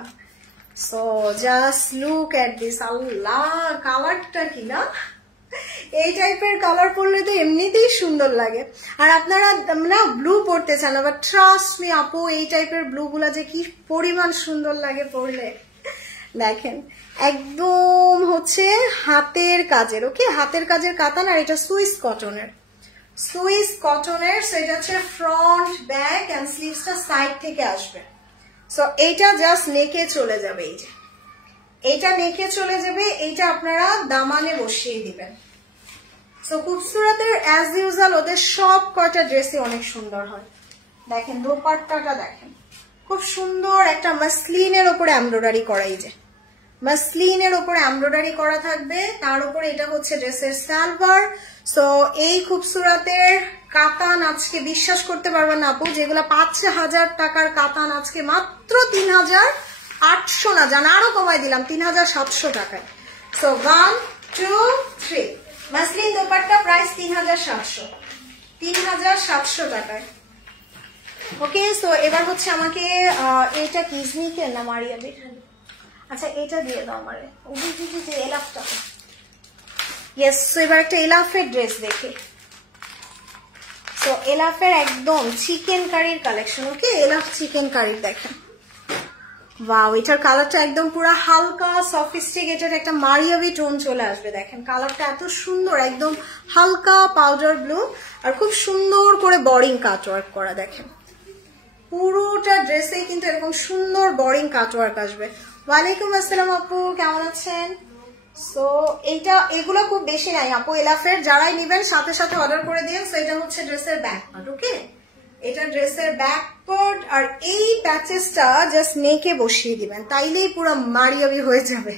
so just look at this আল্লাহ কালারটা কি না এই টাইপের কালার পরলে তো এমনিতেই সুন্দর লাগে আর আপনারা না ব্লু পরতে চান বাট ট্রাস্ট মি আপু এই টাইপের ব্লু গুলা যে কি পরিমাণ সুন্দর লাগে পরলে দেখেন একদম হচ্ছে হাতের কাজের ওকে হাতের কাজের কাতান আর এটা সুইস কটনের সো এটা হচ্ছে ফ্রন্ট ব্যাক এন্ড স্লিভসটা সাইড থেকে আসবে সো এইটা জাস্ট নেকে চলে যাবে এই যে এইটা নেকে চলে যাবে এইটা আপনারা দামানে বসিয়ে দিবেন সো খুবসুরতের অ্যাজ ইউজুয়াল ওদের সব কয়টা ড্রেসই অনেক সুন্দর হয় দেখেন দোপাট্টাটা দেখেন খুব সুন্দর একটা মাসলিনের উপরে এমব্রয়ডারি করা এই যে মাসলিনের উপরে এমব্রয়ডারি করা থাকবে তার উপরে এটা হচ্ছে ড্রেসের সালোয়ার সো এই খুবসুরতের কাতান আজকে বিশ্বাস করতে পারবেন না আপু যেগুলো 5,000 টাকার কাতান আজকে মাত্র 3,800 না জানা আরো কমাই দিলাম 3,700 টাকায় সো 1 2 3 মাসলিন দোপাট্টা প্রাইস 3,700 3700 টাকায়। ওকে, সো এবার হচ্ছে আমাকে এটা কি স্নিকের না মারিয়াবির? আচ্ছা এটা দিয়ে দাও আমারে, যে এলাফটা। ইয়েস, সো এবার একটা এলাফের ড্রেস দেখি। সো এলাফের একদম চিকেন কারির কালেকশন। ওকে, এলাফ চিকেন কারির দেখেন। ওয়াও, এটার কালারটা একদম পুরো হালকা সফিস্টিকেটেড একটা মারিয়াবি টোন চলে আসবে। দেখেন কালারটা এত সুন্দর, একদম হালকা পাউডার ব্লু, আর খুব সুন্দর করে বডিং কাটওয়ার্ক করা। দেখেন পুরোটা ড্রেসে কিন্তু এরকম সুন্দর বডিং কাটওয়ার্ক আসবে। ওয়ালাইকুম আসসালাম আপু, কেমন আছেন? সো এগুলো খুব বেশি নাই আপু এলাফের, যারাই নিবেন সাথে সাথে অর্ডার করে দিন। সো এটা হচ্ছে ড্রেসের ব্যাক পার্ট। ওকে, এটা ড্রেসের ব্যাক পার্ট, আর এই প্যাচেসটা জাস্ট নেকে বসিয়ে দিবেন, তাইলেই পুরো মারিয়াবি হয়ে যাবে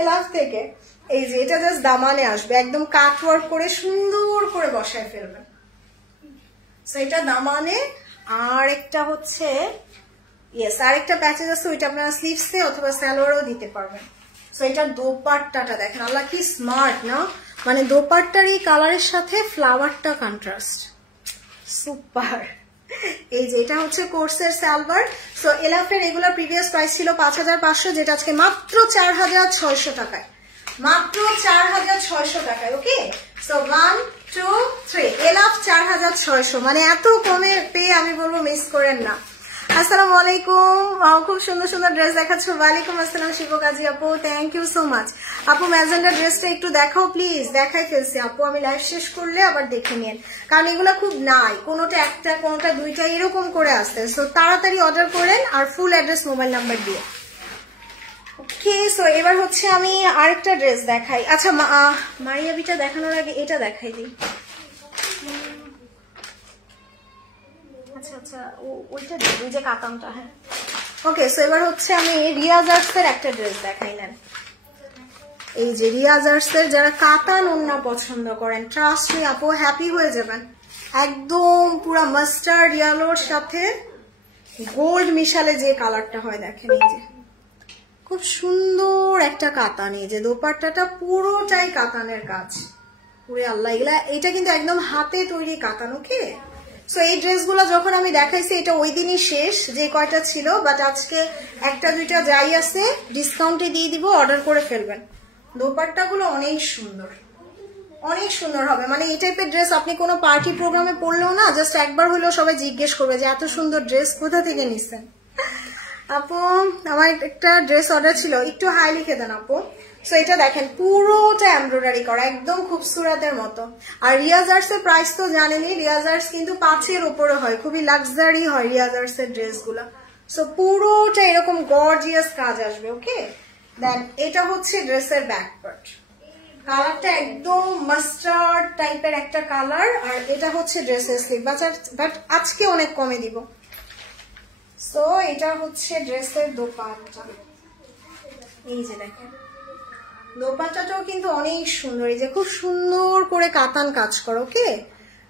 এলাফ থেকে। এই যে এটা জাস্ট দামানে আসবে, একদম কাটওয়ার্ক করে সুন্দর করে বসায় ফেলবেন। সো এটা দামানে। আর একটা হচ্ছে ইয়েস, আরেকটা প্যাচেস আছে, ওইটা আপনারা স্লিভসে অথবা সালোয়ারও দিতে পারবেন। সো এটা দোপাট্টাটা দেখেন, আল্লাহ কি স্মার্ট না, মানে দোপাট্টার এই কালারের সাথে ফ্লাওয়ারটা কন্ট্রাস্ট, সুপার। এই যে এটা হচ্ছে কোর্সের সালোয়ার। সো এলাফের এগুলোর প্রিভিয়াস প্রাইস ছিল 5500, যেটা আজকে মাত্র 4600 টাকায়, মাত্র 4600 টাকায়। ওকে, সো 1 2 3 এলাফ 4600, মানে এত কমে পেয়ে আমি বলবো মিস করেন না। আসসালামু আলাইকুম, খুব সুন্দর সুন্দর ড্রেস দেখাচ্ছ। ওয়ালাইকুম আসসালাম শিবকাজী আপু, থ্যাংক ইউ সো মাচ। আপু ম্যাজেন্ডা ড্রেসটা একটু দেখাও প্লিজ। দেখাই ফেলছি আপু, আমি লাইভ শেষ করলে আবার দেখে নিন, কারণ এগুলো খুব নাই, কোনোটা একটা কোনোটা দুইটা এরকম করে আসছে। সো তাড়াতাড়ি অর্ডার করেন, আর ফুল অ্যাড্রেস মোবাইল নাম্বার দিয়ে। ওকে, সো এবার হচ্ছে আমি আরেকটা ড্রেস দেখাই। আচ্ছা মারিয়াবিটা দেখানোর আগে এটা দেখাই দিই। আচ্ছা আচ্ছা, ওইটা ওই যে কাতামটা। হ্যাঁ, ওকে, সো এবার হচ্ছে আমি রিয়াজার্সের একটা ড্রেস দেখাই নেন। এই যে রিয়াজার্সের যারা কাতান ওন্না পছন্দ করেন, ট্রাস্ট মি আপু, হ্যাপি হয়ে যাবেন। একদম পুরো মাস্টার্ড ইয়েলোর সাথে গোল্ড মিশালে যে কালারটা হয় দেখেন, এই যে খুব সুন্দর একটা কাতান। এই যে দোপাট্টাটা পুরোটাই কাতানের কাজ, পুরো আল্লাহ, এগুলা এটা কিন্তু একদম হাতে তৈরি কাতান। ওকে, সো এই ড্রেসগুলো যখন আমি দেখাইছি এটা ওই দিনই শেষ, যে কয়টা ছিল, বাট আজকে একটা দুইটা যাই আছে ডিসকাউন্টে দিয়ে দিব, অর্ডার করে ফেলবেন। দোপাট্টাগুলো অনেক সুন্দর, অনেক সুন্দর হবে, মানে এই টাইপের ড্রেস আপনি কোনো পার্টি প্রোগ্রামে পরলেও না, জাস্ট একবার হলেও সবাই জিজ্ঞেস করবে যে এত সুন্দর ড্রেস কোথা থেকে নিচ্ছেন। আপু আমার একটা ড্রেস অর্ডার ছিল, একটু হাই লিখে দেন আপু। সো এটা দেখেন পুরোটা এমব্রয়ডারি করা, একদম খুবসুরতের মতো। আর রিয়াজার্স এর প্রাইস তো জানেনই, রিয়াজার্স কিন্তু 5 উপরে হয়, খুবই লাক্সারি হয় রিয়াজার্স এর ড্রেসগুলো। সো পুরোটা এরকম গর্জিয়াস কাজ আসবে। ওকে, দেন এটা হচ্ছে ড্রেসের ব্যাক পার্ট, কালারটা একদম মাস্টার্ড টাইপের একটা কালার, আর এটা হচ্ছে ড্রেসের স্লিভ, বাট আজকে অনেক কমে দিব। সো এটা হচ্ছে ড্রেসের দোপাট্টা, এই যে দেখেন দোপাট্টাটাও কিন্তু অনেক সুন্দর, এই যে খুব সুন্দর করে কাতান কাজ করো। ওকে,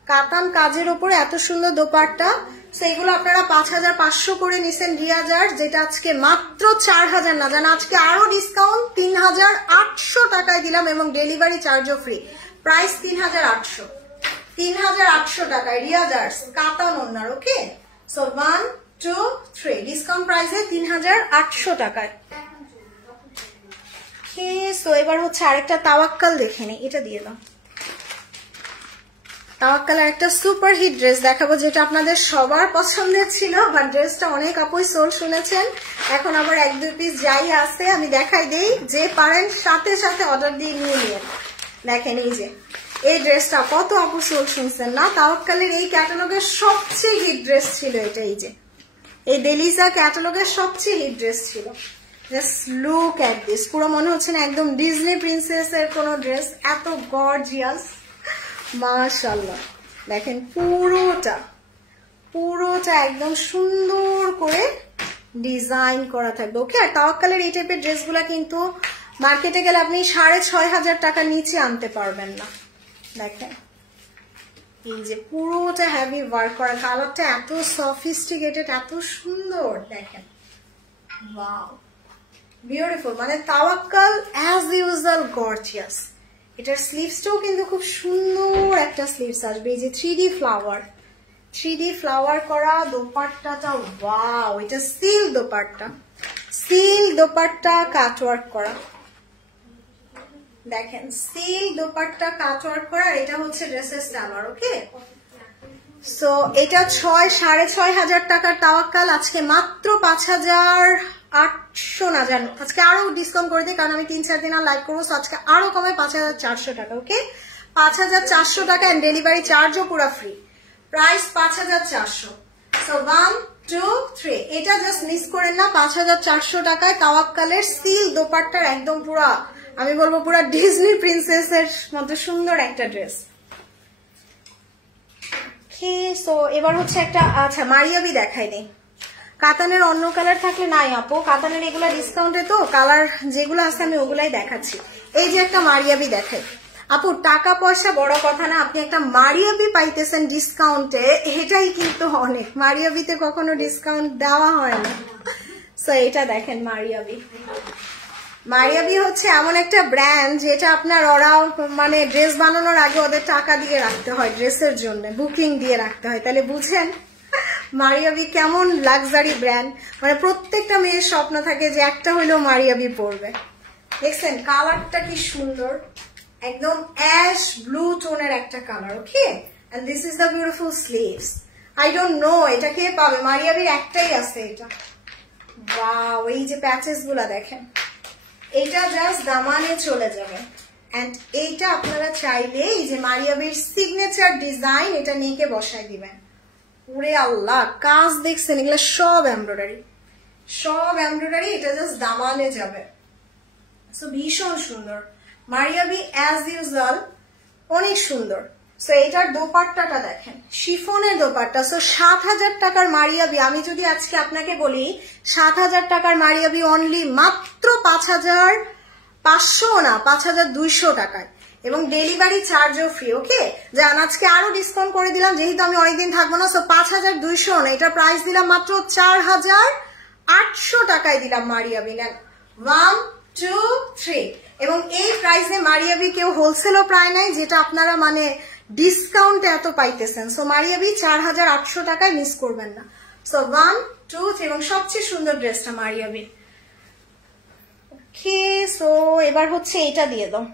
কাতান কাজের উপরে এত সুন্দর দোপাট্টা। সো এগুলো আপনারা 5500 করে নিছেন রিয়াজার্স, যেটা আজকে মাত্র 4000 না, জান আজকে আরো ডিসকাউন্ট 3800 টাকায় দিলাম, এবং ডেলিভারি চার্জও ফ্রি। প্রাইস 3800 টাকায় রিয়াজার্স কাতান ওন্নার। ওকে, সো 1 2 3 ডিসকাউন্ট প্রাইসে 3800 টাকায়। সো এবার হচ্ছে আরেকটা তাওয়াক্কাল দেখে নেই, এটা দিয়ে দাও। তাওয়াক্কালের একটা সুপার হিট ড্রেস দেখাবো, যেটা আপনাদের সবার পছন্দের ছিল, বাট ড্রেসটা অনেক আপুই সোল শুনেছেন, এখন আবার 1-2 পিস যাই আছে আমি দেখাই দেই, যে পারেন সাথে সাথে অর্ডার দিয়ে নিয়ে নিন। দেখেন এই যে এই ড্রেসটা কত আপু সোল শুনছেন না, তাওয়াক্কালের এই ক্যাটালগের সবচেয়ে হিট ড্রেস ছিল এটা। এই যে এই ডেলিজা ক্যাটালগের সবচেয়ে হিট ড্রেস ছিল। জাস্ট লুক এট দিস, পুরো মনে হচ্ছে না একদম ডিজনি প্রিন্সেস এর কোন ড্রেস, এত গর্জিয়াস, মাশাআল্লাহ। দেখেন পুরোটা একদম সুন্দর করে ডিজাইন করা থাকবে। ওকে, আর তাওয়াক্কালের এই টাইপের ড্রেসগুলা কিন্তু মার্কেটে গেলে আপনি 6500 টাকার নিচে আনতে পারবেন না। দেখেন এই যে পুরোটা হেভি ওয়ার্ক করা, কালারটা এত সফিস্টিকেটেড, এত সুন্দর। দেখেন ওয়াও, বিউটিফুল, মানে তাওয়াক্কাল অ্যাজ ইউজুয়াল গর্জিয়াস। এটার স্লিভসটাও কিন্তু খুব সুন্দর একটা স্লিভস আসবে, এই যে 3D ফ্লাওয়ার করা। দোপাট্টাটা ওয়াও, এটা সিল দোপাট্টা কাটওয়ার্ক করা, দেখেন সিল দোপাট্টা কাটওয়ার্ক করা। এটা হচ্ছে ড্রেসের সালোয়ার। ওকে, সো এটা 6,500 টাকার তাওয়াক্কাল। আজকে মাত্র 5,800 না জান, আজকে আরো ডিসকাউন্ট করে দিই কারণ আমি 3-4 দিন আর লাইভ করবো, আজকে আরো কমে 5,400 টাকা। ওকে, 5,400 টাকা এন্ড ডেলিভারি চার্জও পুরো ফ্রি, প্রাইস 5,400। সো 1 2 3 এটা জাস্ট মিস করেন না। 5,400 টাকায় তাওয়াক্কালের সিল দোপাট্টার একদম পুরা, আমি বলবো পুরা ডিজনি প্রিন্সেসের মতো সুন্দর একটা ড্রেস। সো এবার হচ্ছে একটা, আচ্ছা মারিয়াবি দেখাই নেই, কাতানের অন্য কালার থাকলে নাই আপু, কাতানের এগুলা ডিসকাউন্টে তো কালার যেগুলো আছে আমি ওগুলাই দেখাচ্ছি। এই যে একটা মারিয়াবি দেখাই আপু, টাকা পয়সা বড় কথা না, আপনি একটা মারিয়াবি পাইতেছেন ডিসকাউন্টে, এটাই কিন্তু অনেক। মারিয়াবিতে কখনো ডিসকাউন্ট দেওয়া হয় না। সো এটা দেখেন মারিয়াবি হচ্ছে এমন একটা ব্র্যান্ড যেটা আপনার ওরা মানে ড্রেস বানানোর আগে ওদের টাকা দিয়ে রাখতে হয়, ড্রেসের জন্য বুকিং দিয়ে রাখতে হয়, তাহলে বুঝেন মারিয়াবি কেমন লাক্সারি ব্র্যান্ড। মানে প্রত্যেকটা মেয়ের স্বপ্ন থাকে যে একটা হইলেও মারিয়াবি পরবে। দেখছেন কালারটা কি সুন্দর, একদম অ্যাশ ব্লু টোনের একটা colour. Okay, and this is the beautiful sleeves. I don't know এটা কে পাবে, মারিয়াবির একটাই আছে এটা। ওয়াও, এই যে প্যাচেস গুলা দেখেন, এটা জাস্ট দামানে চলে যাবে। এন্ড এইটা আপনারা চাইলে এই যে মারিয়াবির সিগনেচার ডিজাইন, এটা নেকে বসাই দিবেন। ওরে আল্লাহ, কাজ দেখছেন, এগুলো সব এমব্রয়ডারি, এটা জাস্ট দামানে যাবে। সো ভীষণ সুন্দর মারিয়াবি, অ্যাজ ইউজুয়াল অনেক সুন্দর। সো এটার দোপাট্টাটা দেখেন, শিফনের দোপাট্টা। সো 7,000 টাকার মারিয়াবি, আমি যদি আজকে আপনাকে বলি 7,000 টাকার মারিয়াবি অনলি মাত্র 5,500 না 5,200 টাকায়, এবং ডেলিভারি চার্জও ফ্রি। ওকে, জান আজকে আরো ডিসকাউন্ট করে দিলাম যেহেতু আমি অনেকদিন থাকবো না। সো 5,200 না, এটা প্রাইস দিলাম মাত্র 4,800 টাকায় দিলাম মারিয়াবি। নেন 1 2 3, এবং এই প্রাইসে মারিয়াবি কেউ হোলসেলও প্রায় নাই, যেটা আপনারা মানে ডিসকাউন্ট এত পাইতেছেন। সো মারিয়াবি 4,800 টাকায় মিস করবেন না। সো 1 2 3, এবং সবচেয়ে সুন্দর ড্রেসটা মারিয়াবি। ওকে, সো এবার হচ্ছে এটা দিয়ে দাও।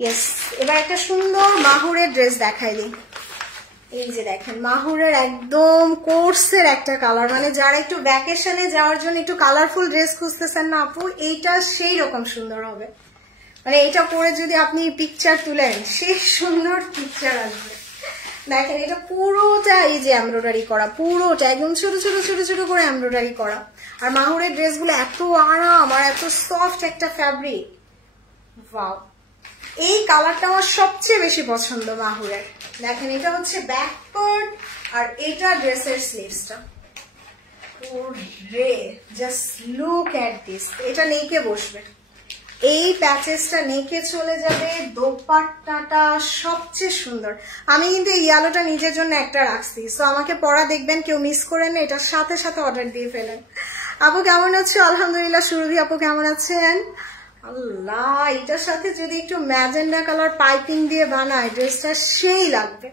ইয়েস, এবার একটা সুন্দর মাহুরের ড্রেস দেখাই দিই। এই যে দেখেন মাহুরের একদম কোর্সের একটা কালার, মানে যারা একটু ভ্যাকেশনে যাওয়ার জন্য একটু কালারফুল ড্রেস খুঁজতেছেন না আপু, এইটা সেই রকম সুন্দর হবে। মানে এটা পরে যদি আপনি পিকচার তুলেন সেই সুন্দর পিকচার আসবে। দেখেন এটা পুরোটা এই যে এমব্রয়ডারি করা, পুরোটা একদম ছোট ছোট ছোট ছোট করে এমব্রয়ডারি করা। আর মাহুরের ড্রেসগুলো এত আরাম আর এত সফট একটা ফ্যাব্রিক। ওয়াও, এই কালারটা আমার সবচেয়ে বেশি পছন্দ মাহুরের। দেখেন এটা হচ্ছে ব্যাক পার্ট আর এটা ড্রেসের স্লিভসটা। ওরে জাস্ট লুক এট দিস, এটা নেকে বসবে, এই প্যাচেসটা নেকে চলে যাবে, দোপাট্টাটা সবচেয়ে সুন্দর। আমি কিন্তু এই ইয়েলোটা নিজের জন্য একটা রাখছি, সো আমাকে পরা দেখবেন, কেউ মিস করেন না, এটার সাথে সাথে অর্ডার দিয়ে ফেলেন। আপু কেমন আছে? আলহামদুলিল্লাহ। সুরভি আপু কেমন আছেন? আল্লাহ, এটার সাথে যদি একটু ম্যাজেন্ডা কালার পাইপিং দিয়ে বানায় ড্রেসটা সেই লাগবে।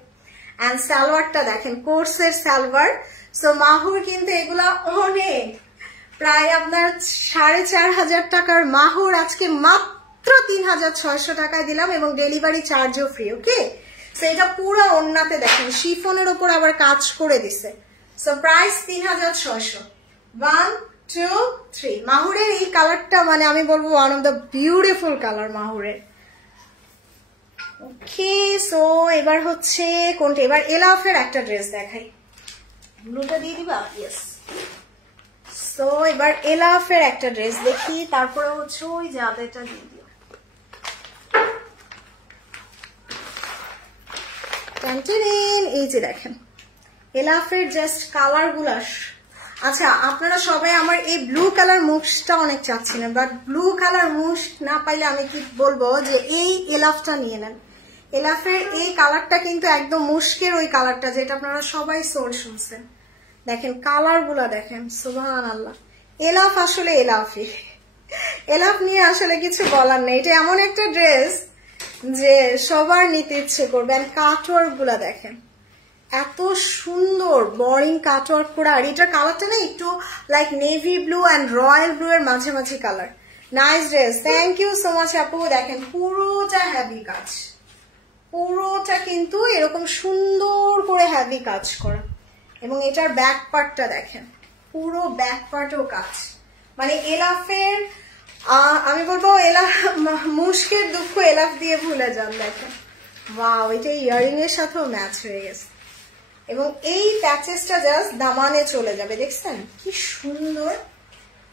এন্ড সালোয়ারটা দেখেন, কোর্সের সালোয়ার। সো মাহুর কিন্তু এগুলা অনেক, প্রায় আপনার 4,500 টাকার মাহুর আজকে মাত্র 3,600 টাকায় দিলাম, এবং ডেলিভারি চার্জও ফ্রি। ওকে, সো এটা পুরো ওন্নাতে দেখেন শিফনের উপর আবার কাজ করে দিছে। So price 3,600। 1 2 3, মাহুরের এই কালারটা মানে আমি বলবো one of the beautiful colour মাহুরের। ওকে, সো এবার হচ্ছে কোনটা, এবার এলাফের একটা ড্রেস দেখাই। ব্লুটা দিয়ে দিবা? ইয়েস। সো এবার এলাফের একটা ড্রেস দেখি, তারপরে হচ্ছে ওই যে আদাটা দিয়ে দিও। এই যে দেখেন এলাফের জাস্ট কালার গুলা। আচ্ছা, আপনারা সবাই আমার এই ব্লু কালার মুখটা অনেক চাচ্ছিলেন, বাট ব্লু কালার মুখ না পাইলে আমি কি বলবো যে এই এলাফটা নিয়ে নেন। এলাফের এই কালারটা কিন্তু একদম মুশকের ওই কালারটা যেটা আপনারা সবাই সোল শুনছেন। দেখেন কালার গুলা দেখেন, সুবহানাল্লাহ। এলাফ আসলে এলাফই, এলাফ নিয়ে আসলে কিছু বলার নেই। এটা এমন একটা ড্রেস যে সবার নিতে ইচ্ছে করবে। এন্ড কাটওয়ার্ক গুলা দেখেন এত সুন্দর, বোরিং কাটওয়ার্ক করা। আর এটার কালারটা না একটু like navy blue and royal blue এর মাঝামাঝি colour. Nice dress, thank you so much আপু। দেখেন পুরোটা হ্যাভি কাজ, পুরোটা কিন্তু এরকম সুন্দর করে হ্যাভি কাজ করা। এবং এটার ব্যাক পার্টটা দেখেন, পুরো ব্যাক পার্টও কাজ। মানে এলাফের আমি বলবো এলাফ মুশকের দুঃখ এলাফ দিয়ে ভুলে যান। দেখেন ওয়াও, এটা ইয়ারিং এর সাথেও ম্যাচ হয়ে গেছে। এবং এই প্যাচেসটা জাস্ট দামানে চলে যাবে, দেখছেন কি সুন্দর।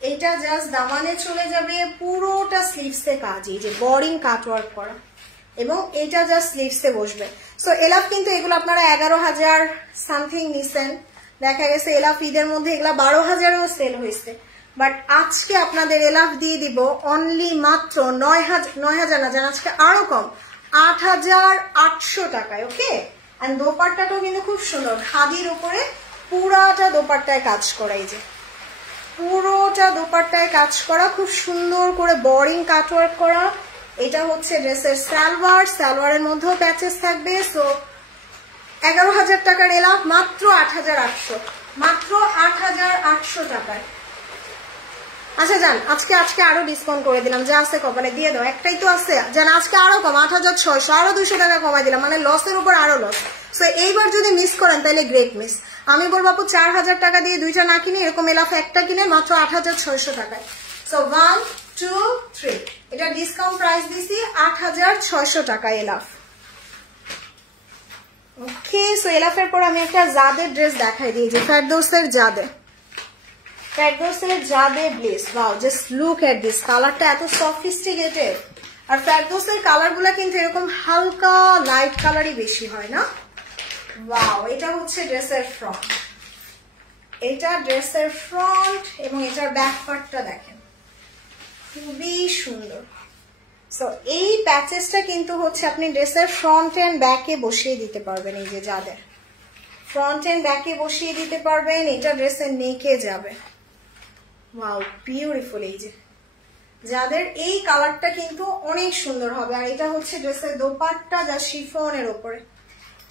এইটা জাস্ট দামানে চলে যাবে, পুরোটা স্লিভসে কাজ, এই যে বোরিং কাটওয়ার্ক করা। এবং এটা জাস্ট স্লিভসে বসবে। সো এলাফ কিন্তু এগুলো আপনারা 11,000 সামথিং নিছেন, দেখা গেছে এলাফ ঈদের মধ্যে এগুলা 12,000-এও সেল হয়েছে। বাট আজকে আপনাদের এলাফ দিয়ে দিব অনলি মাত্র 9,000 না, জান আজকে আরো কম, 8,800 টাকায়। ওকে, এন্ড দোপাট্টাটাও কিন্তু খুব সুন্দর, খাদির উপরে পুরাটা দোপাট্টায় কাজ করা। এই যে পুরোটা দোপাট্টায় কাজ করা, খুব সুন্দর করে বোরিং কাটওয়ার্ক করা। এটা হচ্ছে ড্রেসের সালোয়ার, সালোয়ারের মধ্যেও প্যাচেস থাকবে। সো 11,000 টাকার এলাফ মাত্র 8,800, মাত্র 8,800 টাকায়। আচ্ছা জান, আজকে আরো ডিসকাউন্ট করে দিলাম, যা আছে কপালে দিয়ে দাও, একটাই তো আছে জান, আজকে আরো কম 8,600, আরো 200 টাকা কমাই দিলাম, মানে লসের উপর আরো লস। সো এইবার যদি মিস করেন তাহলে গ্রেট মিস। আমি বলবো আপু 4,000 টাকা দিয়ে দুইটা না কিনে এরকম এলাফ একটা কিনে মাত্র 8,600 টাকায়। সো 1 2 3, এটা ডিসকাউন্ট প্রাইস দিছি 8,600 টাকা এলাফ। ওকে, সো এলাফের পর আমি একটা জাদের ড্রেস দেখাই দিই, যে ফেরদৌসের জাদে, ফেরদৌসের জাদে ব্লেস। Wow, just look at this, কালারটা এত সফিস্টিকেটেড। আর ফেরদৌসের কালার গুলা কিন্তু এরকম হালকা লাইট কালারই বেশি হয় না। ওয়াও, এটা হচ্ছে ড্রেসের ফ্রন্ট, এটা ড্রেসের ফ্রন্ট। এবং এটার ব্যাক পার্টটা দেখেন খুবই সুন্দর। সো এই প্যাচেসটা কিন্তু হচ্ছে আপনি ড্রেসের ফ্রন্ট এন্ড ব্যাকে বসিয়ে দিতে পারবেন, এই যে যাদের ফ্রন্ট এন্ড ব্যাকে বসিয়ে দিতে পারবেন। এটা ড্রেসের নেকে যাবে। Wow, beautiful. এই যে যাদের এই কালারটা কিন্তু অনেক সুন্দর হবে। আর এটা হচ্ছে ড্রেসের দোপাট্টা, যা শিফনের উপরে,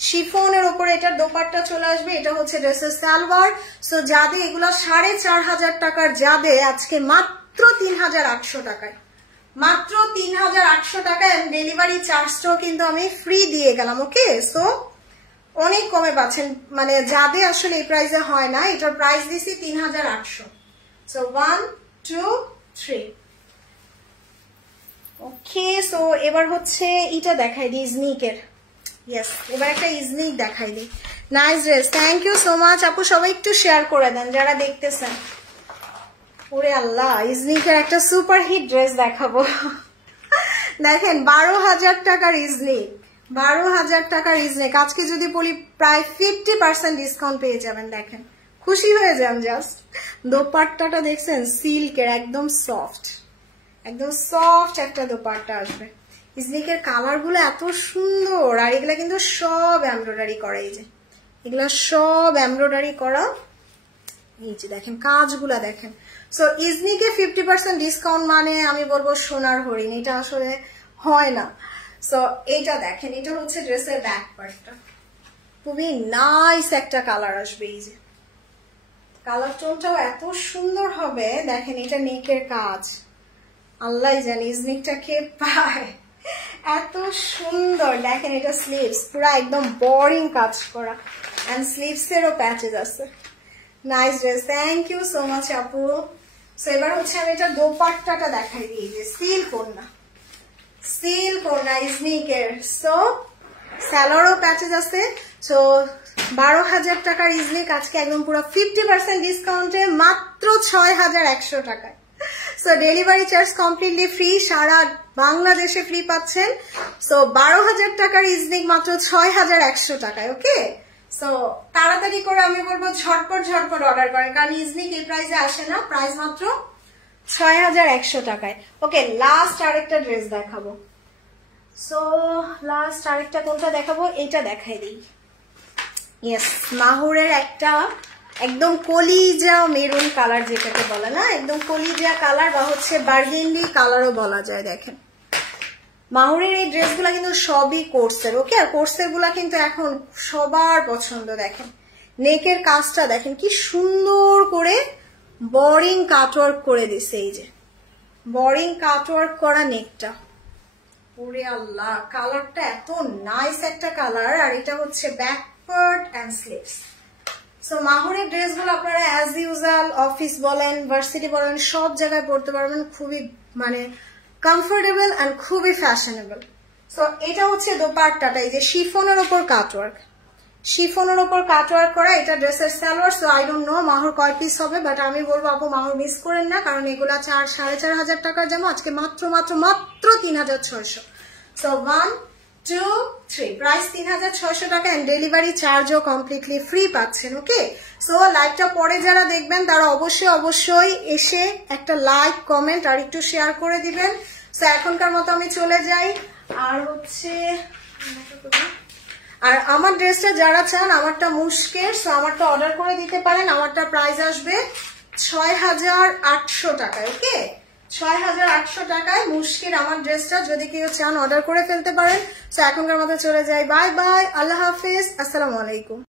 শিফনের উপরে এটার দোপাট্টা চলে আসবে। এটা হচ্ছে ড্রেসের সালোয়ার। সো যাদের এগুলো 4,500 টাকার, যাদের আজকে মাত্র 3,800 টাকায়, মাত্র 3,800 টাকায়। ডেলিভারি চার্জটাও কিন্তু আমি ফ্রি দিয়ে গেলাম। ওকে, সো অনেক কমে পাচ্ছেন, মানে যাদের আসলে এই প্রাইসে হয় না। এটার প্রাইস দিছি 3,800। সো 1 2 3। ওকে, সো এবার হচ্ছে এটা দেখাই দিই ইজনিকের। ইয়েস, এবার একটা ইজনিক দেখাই দিই। Nice dress, thank you so much আপু। সবাই একটু শেয়ার করে দেন যারা দেখতেছেন। ওরে আল্লাহ, ইজনিকের একটা সুপার হিট ড্রেস দেখাবো। দেখেন 12,000 টাকার ইজনিক, 12,000 টাকার ইজনিক। আজকে যদি বলি প্রায় 50% ডিসকাউন্ট পেয়ে যাবেন। দেখেন খুশি হয়ে যান জাস্ট। দোপাট্টাটা দেখছেন সিল্কের, একদম সফট, একদম সফট একটা দোপাট্টা আসবে। ইজনিকের কালার গুলো এত সুন্দর। আর এগুলা কিন্তু সব এমব্রয়ডারি করা, এই যে এগুলা সব এমব্রয়ডারি করা। এই যে দেখেন কাজগুলা দেখেন। সো ইজনিকে 50% ডিসকাউন্ট মানে আমি বলবো সোনার হরিণ, এটা আসলে হয় না। সো এইটা দেখেন, এটা হচ্ছে ড্রেসের ব্যাক পার্টটা, খুবই নাইস একটা কালার আসবে। এই যে কালার টোনটাও এত সুন্দর হবে। দেখেন এটা নেকের কাজ, আল্লাহ জানি ইজনিকটা কে পায়, এত সুন্দর। দেখেন এটা স্লিভস, পুরো একদম বোরিং কাজ করা, এন্ড স্লিভস এরও প্যাচেস আছে। Nice dress, thank you so much আপু। সো এবার হচ্ছে আমি এটা দোপাট্টাটা দেখাই দিই, যে সিল্ক ওড়না, সিল্ক ওড়না ইজনিকের। সো সালোয়ারও প্যাচেস আছে। সো 12,000 টাকার ইজনিক আজকে একদম পুরো 50% ডিসকাউন্টে মাত্র 6,100 টাকায়। So delivery charge completely free, সারা বাংলাদেশে ফ্রি পাচ্ছেন। সো 12,000 টাকার ইজনিক মাত্র 6,100 টাকায়। ওকে, সো তাড়াতাড়ি করে আমি বলবো ঝটপট ঝটপট অর্ডার করেন, কারণ ইজনিক এই প্রাইসে আসে না, প্রাইস মাত্র 6,100 টাকায়। ওকে, লাস্ট আরেকটা ড্রেস দেখাবো। সো লাস্ট আরেকটা কোনটা দেখাবো, এটা দেখাই দিই। ইয়েস, মাহুরের একটা একদম কলিজা মেরুন কালার, যেটাকে বলে না, একদম কলিজা কালার বা হচ্ছে বার্গেন্ডি কালারও বলা যায়। দেখেন মাহুরের এই ড্রেসগুলো কিন্তু সবই কোর্সের, ওকে? আর কোর্সের গুলা কিন্তু এখন সবার পছন্দ। দেখেন নেকের কাজটা দেখেন কি সুন্দর করে বোরিং কাটওয়ার্ক করে দিছে, এই যে বোরিং কাটওয়ার্ক করা নেকটা। ওরে আল্লাহ, কালারটা এত নাইস একটা কালার। আর এটা হচ্ছে back part and sleeves. So মাহুরের ড্রেসগুলো আপনারা অ্যাজ ইউজুয়াল অফিস বলেন, ভার্সিটি বলেন, সব জায়গায় পড়তে পারবেন, খুবই মানে কমফোর্টেবল এন্ড খুবই ফ্যাশনেবল। সো এটা হচ্ছে দোপাট্টাটা, এই যে শিফনের উপর কাটওয়ার্ক, শিফনের উপর কাটওয়ার্ক করা। এটা ড্রেসের salwar. So I don't know মাহুর কয় পিস হবে, বাট আমি বলবো আপু মাহুর মিস করেন না, কারণ এগুলা 4-4.5 টাকার জামা, আজকে মাত্র 3600। সো 1 2 3 প্রাইস 3600 টাকা এন্ড ডেলিভারি চার্জও কমপ্লিটলি ফ্রি পাচ্ছেন, ওকে? সো লাইভটা পরে যারা দেখবেন তারা অবশ্যই এসে একটা লাইক, কমেন্ট আর একটু শেয়ার করে দিবেন। সো এখনকার মতো আমি চলে যাই। আর হচ্ছে আর আমার ড্রেসটা যারা চান, আমারটা মুশকের, সো আমারটা অর্ডার করে দিতে পারেন। আমারটা প্রাইস আসবে 6800 টাকায়, ওকে? 6800 টাকায় মুশকিল আমার ড্রেসটা, যদি কেউ চান অর্ডার করে ফেলতে পারেন। সো এখনকার মতো চলে যাই, বাই বাই, আল্লাহ হাফিজ, আসসালামু আলাইকুম।